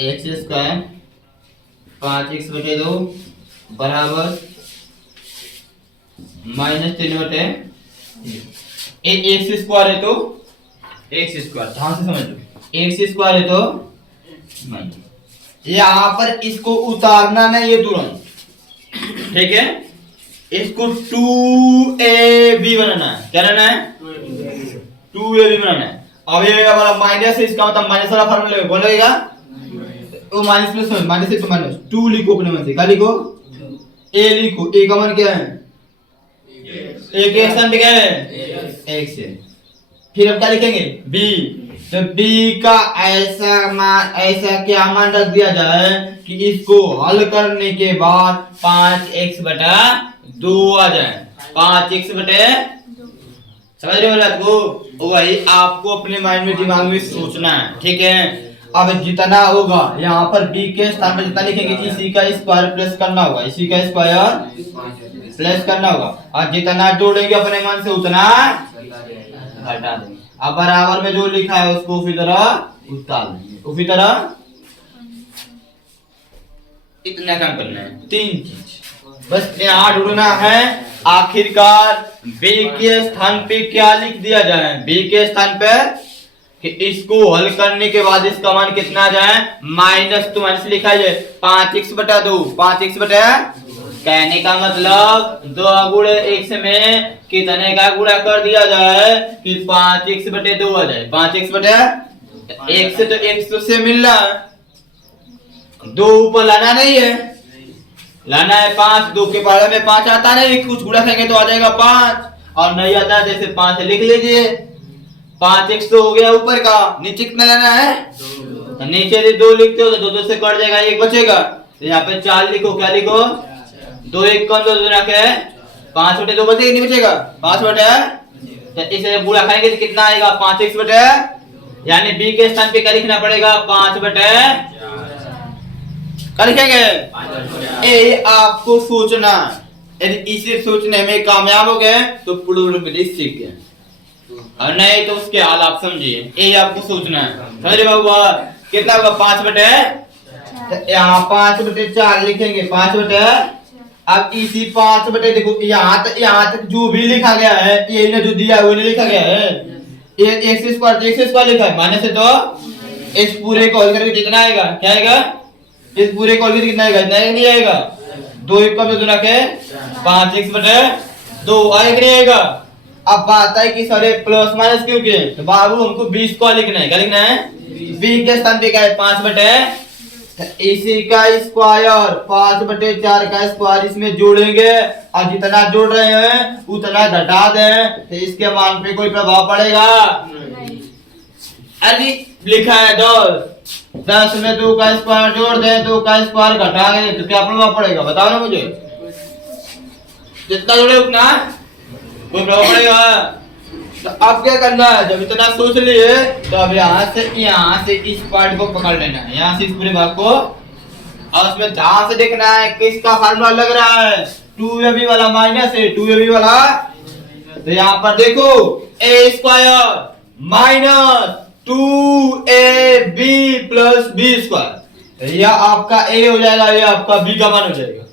एक्स स्क्वायर 5x बटे 2 बराबर -3 बटे, एक्स स्क्वायर है तो एक्स स्क्वायर, ध्यान से समझ लो, एक्स स्क्वायर है तो यहाँ पर इसको उतारना नहीं है तुरंत, ठीक है, इसको 2ab बनाना है, क्या बनाना है, 2ab बनाना है। अब ये हमारा माइनस है, इसका मतलब माइनस वाला फार्मूला बोलेगा, वो माइनस प्लस माइनस से माइनस 2 लिखो अपने मन से, क्या लिखो, a लिखो, a का मान क्या है, a के स्थान पे क्या है, x है। फिर अब क्या लिखेंगे, b, तो b का ऐसा मान, ऐसा क्या मान रख दिया जाए कि इसको हल करने के बाद 5x बटा 2 आ जाए, 5x बटे, समझ रहे हो बात को, वही आपको अपने माइंड में, दिमाग में सोचना है। ठीक है, अब जितना होगा यहाँ पर b के स्थान पर जितना लिखेंगे, इसी का स्क्वायर प्लस करना होगा, इसी का स्क्वायर प्लस करना होगा, और जितना जोड़ेंगे अपने मन से उतना घटा देंगे। अब बराबर में जो लिखा है उसको उसी तरह उतार देंगे, उसी तरह, इतना काम करना है, 3 चीज बस यहाँ ढूंढना है। आखिरकार b के स्थान पे क्या लिख दिया जाए, b के स्थान पे कि इसको हल करने के बाद इसका मान कितना आ जाए, माइनस, तो माइनस लिखा जाए 5x बटा 2, 5x बटा, कहने का मतलब 2 गुणे x में कितने का गुणा कर दिया जाए कि 5x बटे 2 आ जाए, 5x बटे x से, तो x तो से मिल रहा है, 2 ऊपर लाना नहीं है, लाना है 5, 2 के पहाड़े में 5 आता नहीं, कुछ गुणा करेंगे तो आ जाएगा 5, और नहीं आता है जैसे 5 लिख लीजिए, 5x तो हो गया ऊपर का, नीचे कितना लेना है, तो नीचे से 2 लिखते हो तो 2 से कट जाएगा, 1 बचेगा, तो यहाँ पे 4 लिखो, क्या लिखो, 2 1 कम, 2 दूना के 5/2 बचेगा नहीं बचेगा? 5/, तो इसे बुरा खाएंगे तो कितना आएगा? 5x/, यानी b के स्थान पे क्या लिखना पड़ेगा? 5/, क्या लिखेंगे? ये आपको सोचना, यदि इसे सोचने में कामयाब हो गए तो प्रोबेबिलिटी सीख गए, और नहीं तो उसके हाल आप समझिए। ये आपको सोचना है, समझ रहे बाबू? कितना होगा? 5/, तो यहाँ 5/4 लिखेंगे। 5/, अब इसी 5/, देखो यहाँ तक जो भी लिखा गया है ये ना जो दिया है वो नहीं लिखा गया है, ये x² लिखा है, माइनस है तो इस पूरे को होल करके कितना आएगा? क्या आएगा? इस पूरे को होल करके कितना आएगा? इतना नहीं आएगा। 2 1 का गुना के 5x/2 आएगा नहीं आएगा? अब बात है कि सारे प्लस माइनस क्यों किए? तो बाबू हमको 20 को लिखना है। क्या लिखना है? b के स्थान पे क्या है? 5/, इसी का स्क्वायर 5/4 का स्क्वायर इसमें जोड़ेंगे, और जितना जोड़ रहे हैं उतना घटा दें, तो इसके मान पे कोई प्रभाव पड़ेगा? अरे लिखा है 10 में 2 का स्क्वायर जोड़ दें, 2 का स्क्वायर घटा दें, तो क्या प्रभाव पड़ेगा? बताओ ना मुझे। जितना जोड़े उतना कोई प्रभाव पड़ेगा? तो अब क्या करना है? जब इतना सोच लिए तो अब यहाँ से इस पार्ट को पकड़ लेना है, यहाँ से इस पूरे भाग को, और उसमें ध्यान से देखना है किसका फार्मूला लग रहा है? 2ab वाला माइनस है, 2ab वाला। तो यहाँ पर देखो a² minus 2ab plus b², यह आपका a हो जाएगा, ये आपका b का मान हो जाएगा,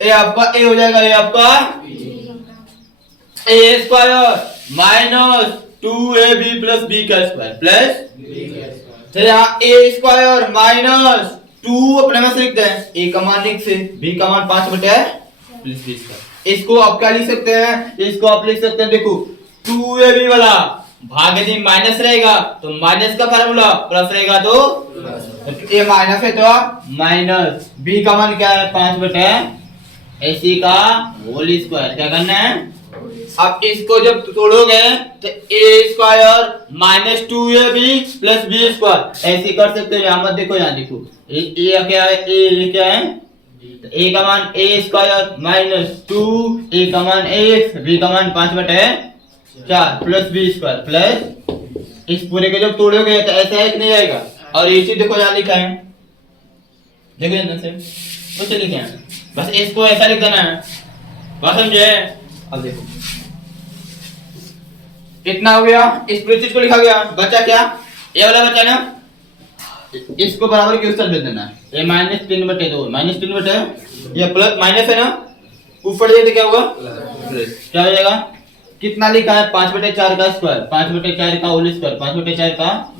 ये आपका a हो जाएगा, ये आपका a² minus 2ab plus b² plus, तो यहाँ a² माइनस 2 अपने में से लिखते हैं, a का मान लिख से, b का मान 5/, प्लस b²। इसको आप क्या लिख सकते हैं? इसको आप लिख सकते हैं, देखो 2ab वाला भाग यदि माइनस रहेगा तो माइनस का फार्मूला, प्लस रहेगा तो a माइनस है तो माइनस, b का मान क्या है? 5/, ac का होल स्क्वायर। क्या करना है? अब इसको जब तोड़ोगे तो a² minus 2ab plus b² ऐसे कर सकते हो। यहाँ मत देखो, यहाँ देखो a क्या है? a क्या है? तो a का मान a² माइनस 2, a का मान x, b का मान 5/4 प्लस b² प्लस, इस पूरे को जब तोड़ोगे तो ऐसा है कि नहीं आएगा? और ये चीज देखो यहाँ लिखा है, देखो यहाँ से कुछ लिखे हैं, बस इसको ऐसा लिख देना है, बात समझे? अब देखो कितना हो गया? इस पूरी चीज को लिखा गया, बचा क्या? ये वाला बचा ना, इसको बराबर के उत्तर भेज देना है। ये -3/2 -3/, ये प्लस माइनस है ना, ऊपर जाए तो क्या होगा? क्या हो जाएगा? कितना लिखा है? 5/4 का स्क्वायर, 5/4 का होल स्क्वायर, 5/4 का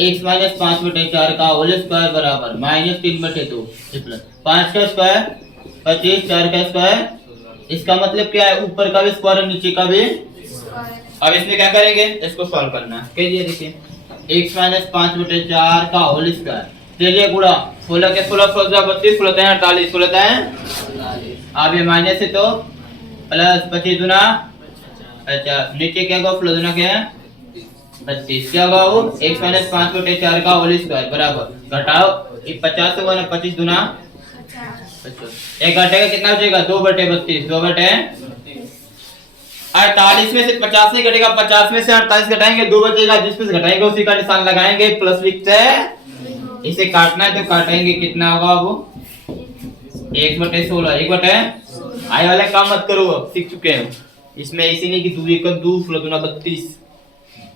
x माइनस 5/4 का होल स्क्वायर बराबर -3/2 प्लस 5 का स्क्वायर 25, 4 का स्क्वायर। इसका मतलब क्या है? ऊपर का भी स्क्वायर और नीचे का भी। अब इसमें क्या करेंगे? इसको सॉल्व करना है। कहिए, देखिए x माइनस 5/4 का होल स्क्वायर, चलिए गुणा 16 के 16 32 16 48 16 अब ये माइनस है तो प्लस 25 दूना 50, नीचे क्या होगा? फ्लो दूना क्या है? 32, क्या होगा वो? x माइनस 5/4 का होल स्क्वायर बराबर, घटाओ ये 50 होगा ना, 25 दूना 50, एक घटेगा कितना बचेगा? 2/32, 2/48 में से 50 नहीं घटेगा, 50 में से 48 घटाएंगे 2 बचेगा, जिसमें से घटाएंगे उसी का निशान लगाएंगे, प्लस लिखते हैं। इसे काटना है तो काटेंगे, कितना होगा वो? 1/16, 1/, आए वाले काम मत करो, अब सीख चुके हैं इसमें। ऐसे नहीं कि 2 1 2 16 दूना 32,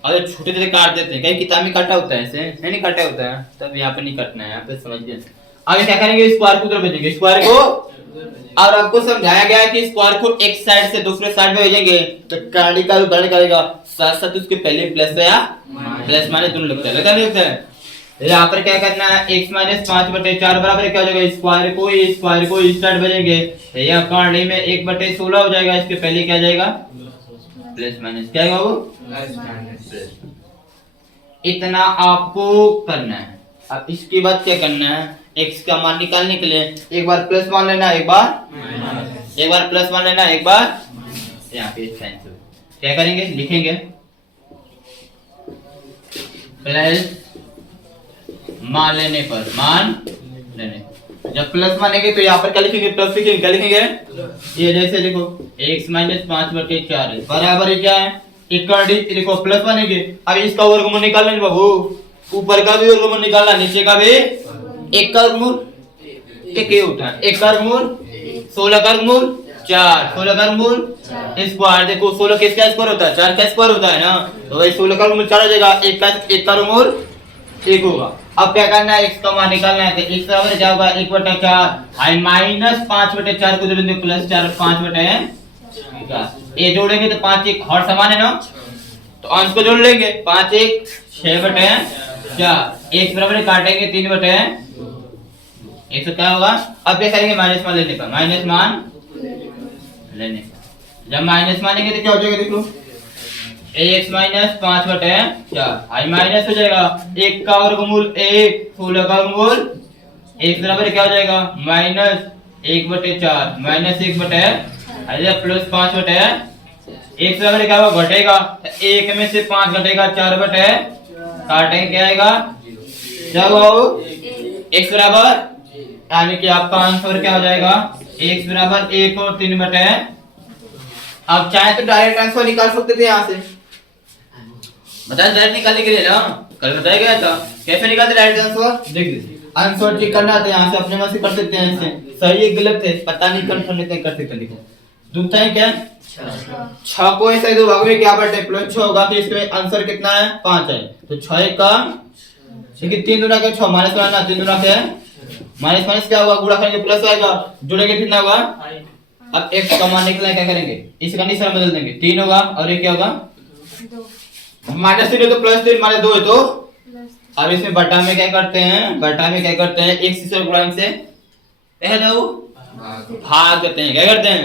अरे छोटे छोटे काट देते हैं, कहीं किताब में काटा होता है, ऐसे नहीं काटा होता है, तब यहाँ पे नहीं काटना है, यहाँ पे समझिए। आगे क्या करेंगे? स्क्वायर को उधर भेजेंगे, स्क्वायर को, और आपको समझाया गया है कि स्क्वायर को एक साइड से दूसरे साइड में भेजेंगे तो करंडी का उदाहरण करेगा, साथ साथ उसके पहले प्लस या प्लस माइनस दोनों लगता है, लगा नहीं लगता है। यहाँ पर क्या करना है? x माइनस 5/4 बराबर क्या हो जाएगा? स्क्वायर को इस साइड भेजेंगे, यह करंडी में 1/16 हो जाएगा, इसके पहले क्या जाएगा? प्लस माइनस, क्या आएगा वो? इतना आपको करना है। अब इसके बाद क्या करना है? x का मान निकालने के लिए एक बार प्लस मान लेना, एक बार प्लस मान लेना, एक बार यहाँ पे साइन से क्या करेंगे? लिखेंगे प्लस मान लेने पर जब प्लस मानेंगे तो यहाँ पर क्या लिखेंगे, प्लस लिखेंगे, क्या लिखेंगे, ये जैसे देखो x माइनस 5/4 है बराबर है क्या है, इक्वल देखो प्लस मानेंगे, अब इसका वर्गमूल निकालना है बाबू, ऊपर का भी वर्गमूल निकालना, नीचे का भी, एक का वर्गमूल क्या होता है, एक का वर्गमूल 16 का वर्गमूल 4, 16 का वर्गमूल स्क्वायर, देखो 16 किसका स्क्वायर होता है, 4 का स्क्वायर होता है ना, तो भाई 16 का वर्गमूल 4 हो जाएगा, एक का वर्गमूल 1 होगा। अब क्या करना है, x का मान निकालना है, तो x बराबर क्या होगा 1/4 आई माइनस 5/4 को जोड़ेंगे प्लस 4 5/4, ये जोड़ेंगे तो 5 1 हर समान है ना, तो अंश को जोड़ लेंगे 5 1 6/4, x बराबर काटेंगे 3/, एक तो क्या होगा, अब क्या करेंगे माइनस मान लेने का, माइनस मान लेने का, जब माइनस मानेंगे तो क्या हो जाएगा देखो, x माइनस 5/4 आई माइनस हो जाएगा, एक का वर्गमूल 1, 16 का वर्गमूल, x बराबर क्या हो जाएगा माइनस 1/4 माइनस 1/, प्लस 5/, x बराबर क्या होगा घटेगा, एक में से 5 घटेगा 4/, काटेंगे क्या आएगा, जब x बराबर, यानी कि आपका आंसर क्या हो जाएगा, x बराबर 1 और 3/, आप चाहे तो डायरेक्ट आंसर निकाल सकते थे यहाँ से, बताया डायरेक्ट निकालने के लिए ना, कल बताया गया था कैसे निकालते डायरेक्ट आंसर, देख लीजिए आंसर चेक करना था, यहाँ से अपने मन से कर सकते हैं, ऐसे सही है गलत है पता नहीं, कंफर्म नहीं कर सकते, देखो दूसरा है क्या, 6 को ऐसे दो भाग में क्या बटे प्लस 6 होगा, तो इसमें आंसर कितना है 5 है, तो 6 का देखिए 3 दूना के 6 माइनस करना, 3 दूना के माइनस माइनस क्या होगा, गुणा करेंगे प्लस आएगा, जोड़ेंगे कितना होगा, अब x का मान निकलना है, क्या करेंगे इस कंडीशन बदल देंगे, 3 होगा और ये क्या होगा -3 है तो +3 -2 है तो, अब इसमें बटा में क्या करते हैं, बटा में क्या करते हैं, x से गुणा से कह दो भाग देते हैं, क्या करते हैं,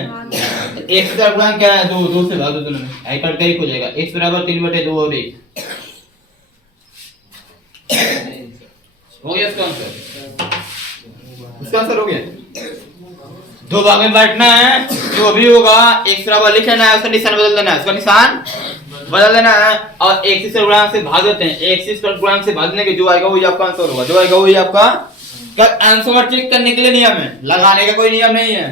x का गुणा क्या है 2, 2 से भाग दो दोनों में, आई कट कर हो जाएगा, x बराबर 3/2 और 1 हो गया इसका आंसर, इसका आंसर हो गया, दो भाग में बांटना है, जो भी होगा x बराबर लिख लेना है, उसका निशान बदल देना है, उसका निशान बदल देना है, और x स्क्वायर गुणा से भाग देते हैं, x स्क्वायर गुणा से भागने के जो आएगा वही आपका आंसर होगा, जो आएगा वही आपका, कल आंसर चेक करने के लिए नियम है, लगाने का कोई नियम नहीं है।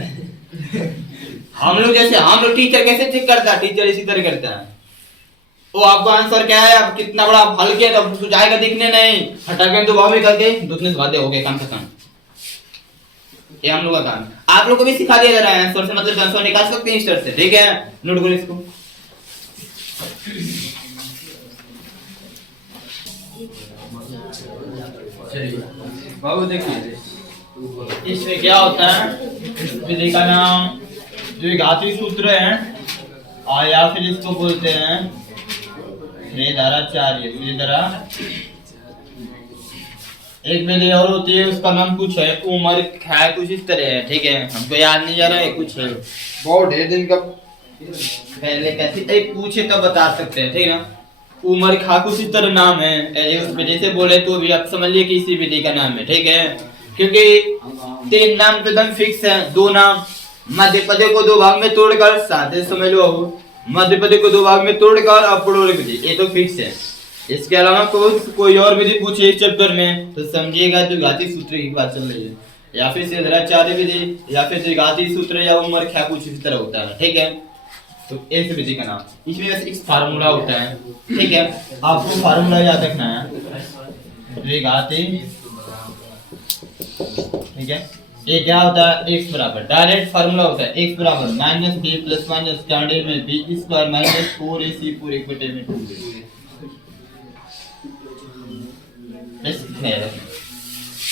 हम लोग टीचर कैसे चेक करता है, टीचर इसी तरह करता है, वो आपका आंसर क्या है, अब कितना बड़ा हल किया तब तो जाएगा दिखने नहीं, हटा के दो भाग में करके दूसरे से भाग दे, हो गया काम खत्म, ये हम लोग का काम, आप लोग को भी सिखा दिया जा रहा है, आंसर से मतलब आंसर निकाल सकते हैं इस तरह से, ठीक है, नोट करो इसको। चलिए बाबू देखिए इसमें क्या होता है, इस विधि का नाम द्विघाती सूत्र है, और या फिर इसको बोलते हैं श्रेधाराचार्य, श्रेधरा, एक विधि और होती है उसका नाम कुछ है, उम्र है कुछ इस तरह है, ठीक है, हमको याद नहीं जा रहा है, कुछ है बहुत ढेर दिन का पहले कैसे एक पूछे तो बता सकते हैं, ठीक है ना, उमर खा कुछ इस तरह नाम है, उस विधि से बोले तो भी आप समझ लिए कि इसी विधि का नाम है, ठीक है, क्योंकि 3 नाम तो एकदम फिक्स है, 2 नाम मध्य पदे को 2 भाग में तोड़कर, साथ समझ लो मध्य पदे को 2 भाग में तोड़कर अपरोक्ष विधि, ये तो फिक्स है, इसके अलावा कोई और विधि पूछे इस चैप्टर में तो समझिएगा द्विघाती सूत्र की बात चल रही है, या फिर श्रेधाराचार्य विधि, या फिर द्विघाती सूत्र, या उमर क्या कुछ इस तरह होता है, ठीक है, तो ऐसे विधि का नाम, इसमें एक फार्मूला होता है, ठीक है, आपको फार्मूला याद रखना है, द्विघाती, ठीक है, ये क्या होता है, x बराबर डायरेक्ट फार्मूला होता है, x बराबर -b प्लस माइनस स्क्वायर में b स्क्वायर माइनस 4ac पूरे 1/2 में 2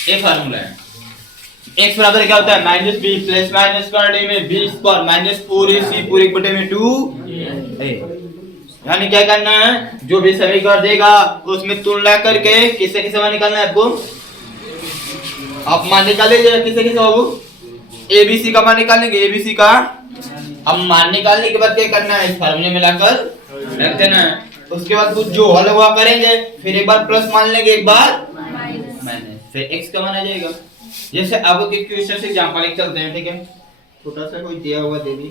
ये फार्मूला है, x बराबर क्या होता है -b प्लस माइनस स्क्वायर में b स्क्वायर माइनस 4ac पूरे 1/2 में 2, यानी क्या करना है, जो भी समीकरण देगा उसमें तुलना करके किससे किससे मान निकालना है आपको, आप मान निकालेंगे किसे किसे बाबू, एबीसी का मान निकालेंगे, एबीसी का, अब मान निकालने के बाद क्या करना है, इस फार्मूले में लाकर रख देना है, उसके बाद कुछ जो हल हुआ करेंगे, फिर एक बार प्लस मान लेंगे, एक बार माइनस, फिर x का मान आ जाएगा, जैसे आपको एक क्वेश्चन से एग्जांपल एक चलते हैं, ठीक है, छोटा सा कोई दिया हुआ दे दी,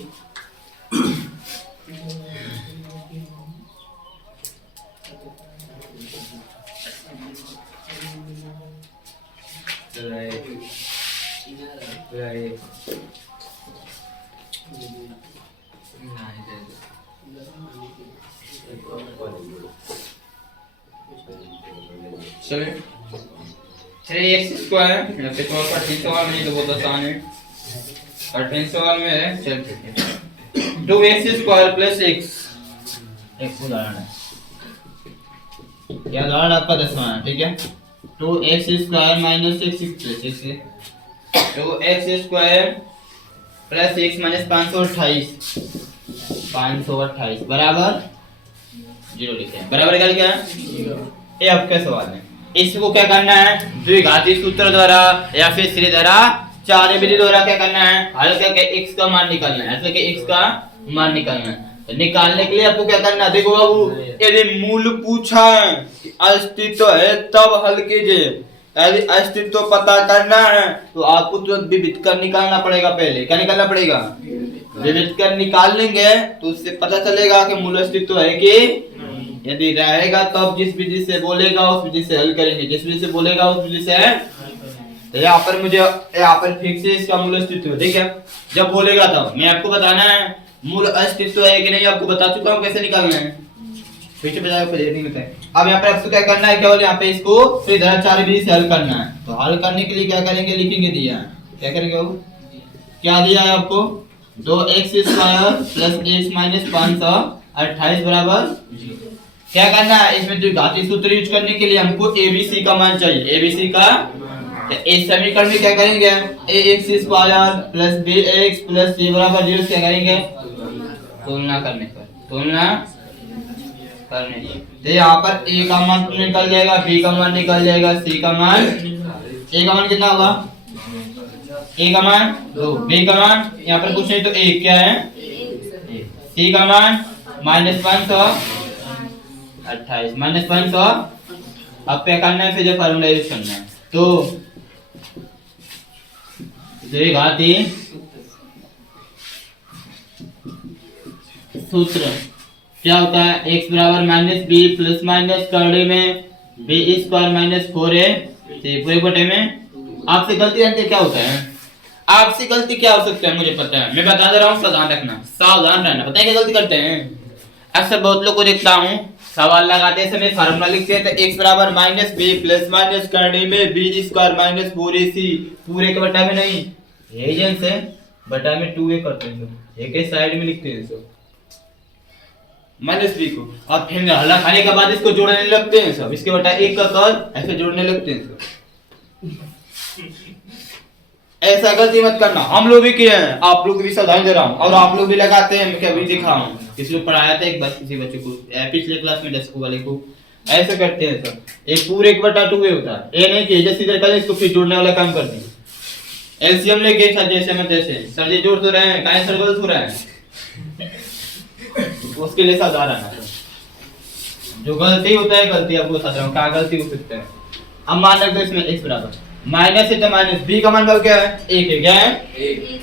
चलिए 3x² यहाँ पे तो कठिन सवाल नहीं तो बहुत आसान है। कठिन सवाल में है चल 2x² + x एक उदाहरण है, यह उदाहरण आपका 10वां है, ठीक है। 2x² - 6x + 2x² + x - 528 बराबर 0 लिखते हैं। बराबर क्या ये आपका सवाल है। इसको क्या करना है, द्विघाती सूत्र द्वारा या फिर सीधी द्वारा चार्य विधि द्वारा क्या करना है, हल करके x का मान निकालना है। ऐसे कि x का मान निकालना है। तो निकालने के लिए आपको क्या करना है, देखो बाबू यदि मूल पूछा है कि अस्तित्व है तब हल कीजिए। यदि अस्तित्व पता करना है तो आपको तुरंत विविध कर निकालना पड़ेगा। पहले क्या निकालना पड़ेगा, विविध कर निकाल लेंगे तो उससे पता चलेगा कि मूल अस्तित्व है कि यदि रहेगा तब जिस विधि से बोलेगा उस विधि से हल करेंगे, जिस विधि से बोलेगा उस विधि से। तो यहाँ पर मुझे यहाँ पर फिक्स है इसका मूल अस्तित्व, ठीक है। जब बोलेगा तब मैं आपको बताना है मूल अस्तित्व है कि नहीं, आपको बता चुका हूँ कैसे निकालना है, पीछे बजाय को नहीं बताया। अब यहाँ पर आपको क्या करना है, केवल यहाँ पे इसको सीधाचार्य विधि से हल करना है। तो हल करने के लिए क्या करेंगे, लिखेंगे दिया क्या करेंगे बाबू, क्या दिया है आपको 2x² + x - 528 बराबर क्या करना है, इसमें जो घातीय सूत्र यूज करने के लिए हमको ABC का मान चाहिए। ABC का इस समीकरण में क्या करेंगे, ax² + bx + c बराबर 0 क्या करेंगे, तुलना करने पर तुलना करने तो यहाँ पर a का मान निकल जाएगा, b का मान निकल जाएगा, c का मान a का मान कितना होगा, a का मान 2, b का मान यहाँ पर कुछ नहीं तो 1 क्या है, c का मान -528 -500। अब क्या करना है, फिर जो फार्मूला यूज करना है। तो द्विघाती सूत्र क्या होता है, x बराबर -b प्लस माइनस करड़े में b² - 4ac पूरे बटे में। आपसे गलती जानते क्या होता है, आपसे गलती क्या हो सकता है मुझे पता है, मैं बता दे रहा हूँ, सावधान रखना, सावधान रहना। पता है क्या गलती करते हैं, अक्सर बहुत लोग को देखता हूँ सवाल लगाते समय फार्मूला लिखते हैं तो x बराबर -b प्लस माइनस करने में b² - 4ac पूरे के बटा में नहीं, यही जन से बटा में 2a करते हैं, एक ही साइड में लिखते हैं सब -b को। अब फिर हल्ला खाने के बाद इसको जोड़ने लगते हैं सब, इसके बटा 1 का कर ऐसे जोड़ने लगते हैं सब। ऐसा गलती मत करना, हम लोग भी किए हैं, आप लोग भी सावधान दे रहा हूं, और आप लोग भी लगाते हैं। मैं कभी दिखा हूं, किसी को पढ़ाया था एक बार किसी बच्चे को पिछले क्लास में 10 वाले को, ऐसे करते हैं सब। एक पूरे एक बटा 2a होता है, ये नहीं कि जैसे इधर कर इसको फिर जोड़ने वाला काम कर दी। एलसीएम लेके सर जैसे मैं तैसे सर जी जोड़ तो रहे हैं, काहे सर गलत हो रहा है, उसके लिए सावधान रहना। जो गलती होता है गलती आपको बता रहा हूं, क्या गलती हो सकता है। अब मान रखते इसमें x बराबर माइनस है तो माइनस, b का मान क्या है, 1 है, क्या है 1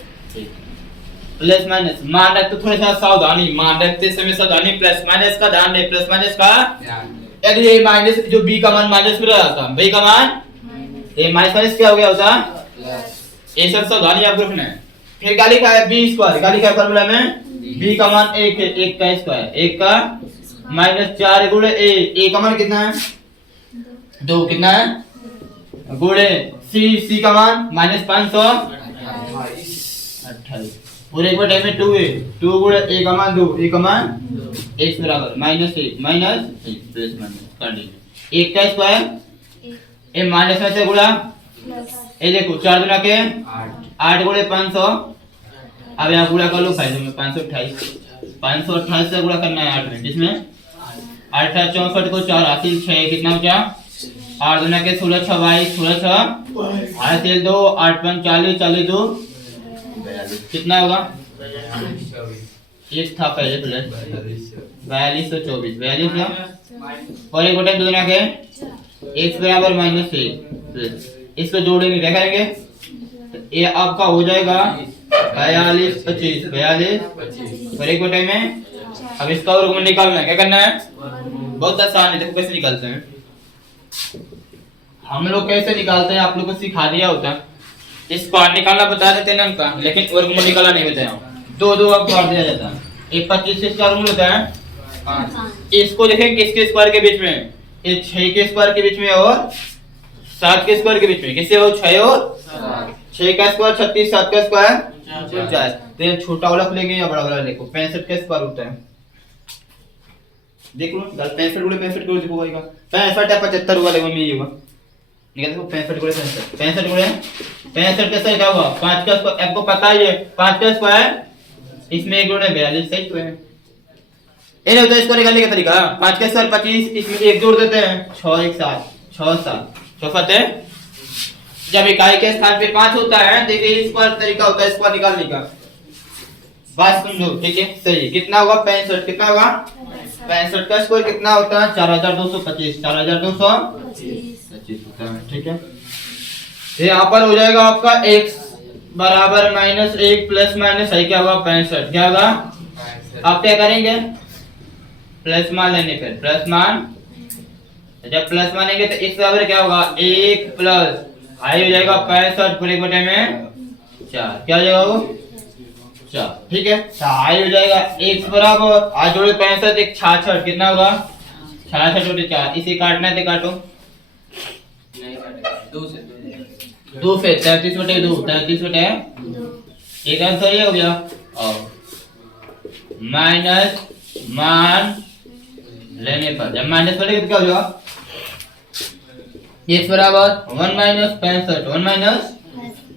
प्लस माइनस। मान रखते थोड़ा सा सावधानी, मान रखते समय सावधानी, प्लस माइनस का ध्यान दे, प्लस माइनस का ध्यान। ये माइनस जो b का मान माइनस में रहता, b का मान ये माइनस क्या हो गया होता प्लस, ये सब सावधानी आपको रखना है। फिर क्या लिखा है, b² क्या लिखा है फार्मूला में, b का मान 1 है, 1 का स्क्वायर, 1 का -4 गुणे a का मान कितना है 2, कितना है गुणे c का मान -528 पूरे एक बटे में 2 है, 2 गुणे a का मान 2, a का मान x बराबर -1 प्लस माइनस कर दीजिए 1 का स्क्वायर ए माइनस में से गुणा ए देखो 4 गुना के 8 गुणे 500। अब यहाँ गुणा कर लो फायदे में 528 से गुणा करना है 8 में, जिसमें 8 64 को 4 हासिल 6 कितना हो गया 8 गुना के 16 6 22 16 6 हासिल 2 8 5 40 40 2 कितना होगा, एक था पहले प्लस 4224 42 और एक बटे 2 गुना के x बराबर -1 इसको जोड़ेंगे क्या करेंगे, ये आपका हो जाएगा 42 25 42 और एक बटे में। अब इसका वर्गमूल निकालना है, क्या करना है, बहुत आसान है, देखो कैसे निकालते हैं हम लोग, कैसे निकालते हैं आप लोग को सिखा दिया होता। स्क्वायर निकालना बता देते हैं ना उनका, लेकिन वर्गमूल निकालना नहीं बताया। दो दो अब काट दिया जाता है। एक 25 से स्क्वायर रूट होता है 5। इसको देखें किसके स्क्वायर के बीच में, ये 6 के स्क्वायर के बीच में और 7 के स्क्वायर के बीच में। किससे हो 6 और 6 का स्क्वायर 36, 7 का स्क्वायर 49। तो ये छोटा वाला लेंगे या बड़ा वाला देखो 65 का स्क्वायर होता है। देखो 65 गुणे 65 गुणे देखो आएगा 65 या 75 हुआ लेगा ये हुआ। निकाल देखो 65 गुणे 65 65 गुणे 65 कैसे क्या हुआ 5 का स्क्वायर। आपको पता है ये 5 का स्क्वायर इसमें 1 गुणे 42 सही तो है। ये होता है इसको निकालने का तरीका 5 का स्क्वायर 25 इसमें 1 जोड़ देते हैं 6 1 7 6 7 चौफत है। जब इकाई के स्थान पे 5 होता है देखिए इस पर तरीका होता है इसको निकालने का। बात सुन लो ठीक है सही। कितना होगा 65 कितना होगा 65 का स्क्वायर कितना होता है 4225 4225 होता है ठीक है। यहाँ पर हो जाएगा आपका x बराबर -1 प्लस माइनस है क्या होगा 65 क्या होगा। आप क्या करेंगे प्लस मान लेने पर प्लस मान, जब प्लस मानेंगे तो इस बराबर क्या होगा 1 प्लस आई हो जाएगा 65 पूरे बटे में 4 क्या हो जाएगा वो 4 ठीक है। आई हो जाएगा x बराबर आज जोड़े 65 एक 66 कितना होगा 66 बटे 4। इसे काटना है तो काटो 2 से 33 बटे 2 33 बटे 2 एक आंसर ये हो गया। और माइनस मान लेने पर जब माइनस करेंगे तो क्या हो जाएगा x बराबर 1 माइनस 65 1 माइनस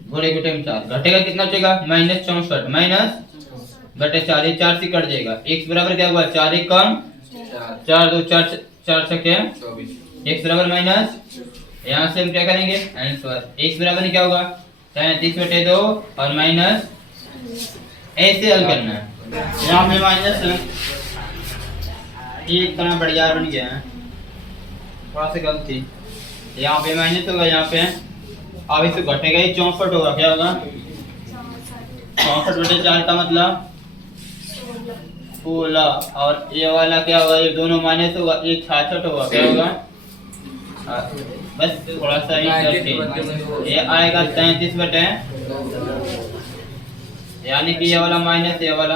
गुणे गुटे में 4 घटेगा कितना बचेगा -64 माइनस बटे 4 ये 4 से कट जाएगा। x बराबर क्या हुआ 4 1 कम 4 2 4 4 छके 24 x बराबर माइनस यहाँ से हम क्या करेंगे आंसर x बराबर क्या होगा 33 बटे 2 और माइनस ऐसे हल करना है। यहाँ पे माइनस एक तरह बढ़िया बन गया है थोड़ा सा गलती यहाँ पे माइनस होगा यहाँ पे अब इसे घटेगा ये 64 होगा क्या होगा 64 बटे 4 का मतलब 16 और ये वाला क्या होगा ये दोनों माइनस होगा ये 66 होगा क्या होगा बस थोड़ा सा ही ये आएगा 33 बटे यानी कि ये वाला माइनस ये वाला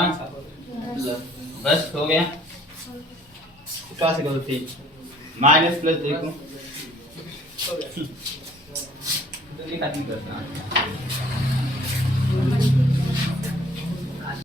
बस हो गया। क्या से गलती माइनस प्लस देखो तो ये खत्म करता है।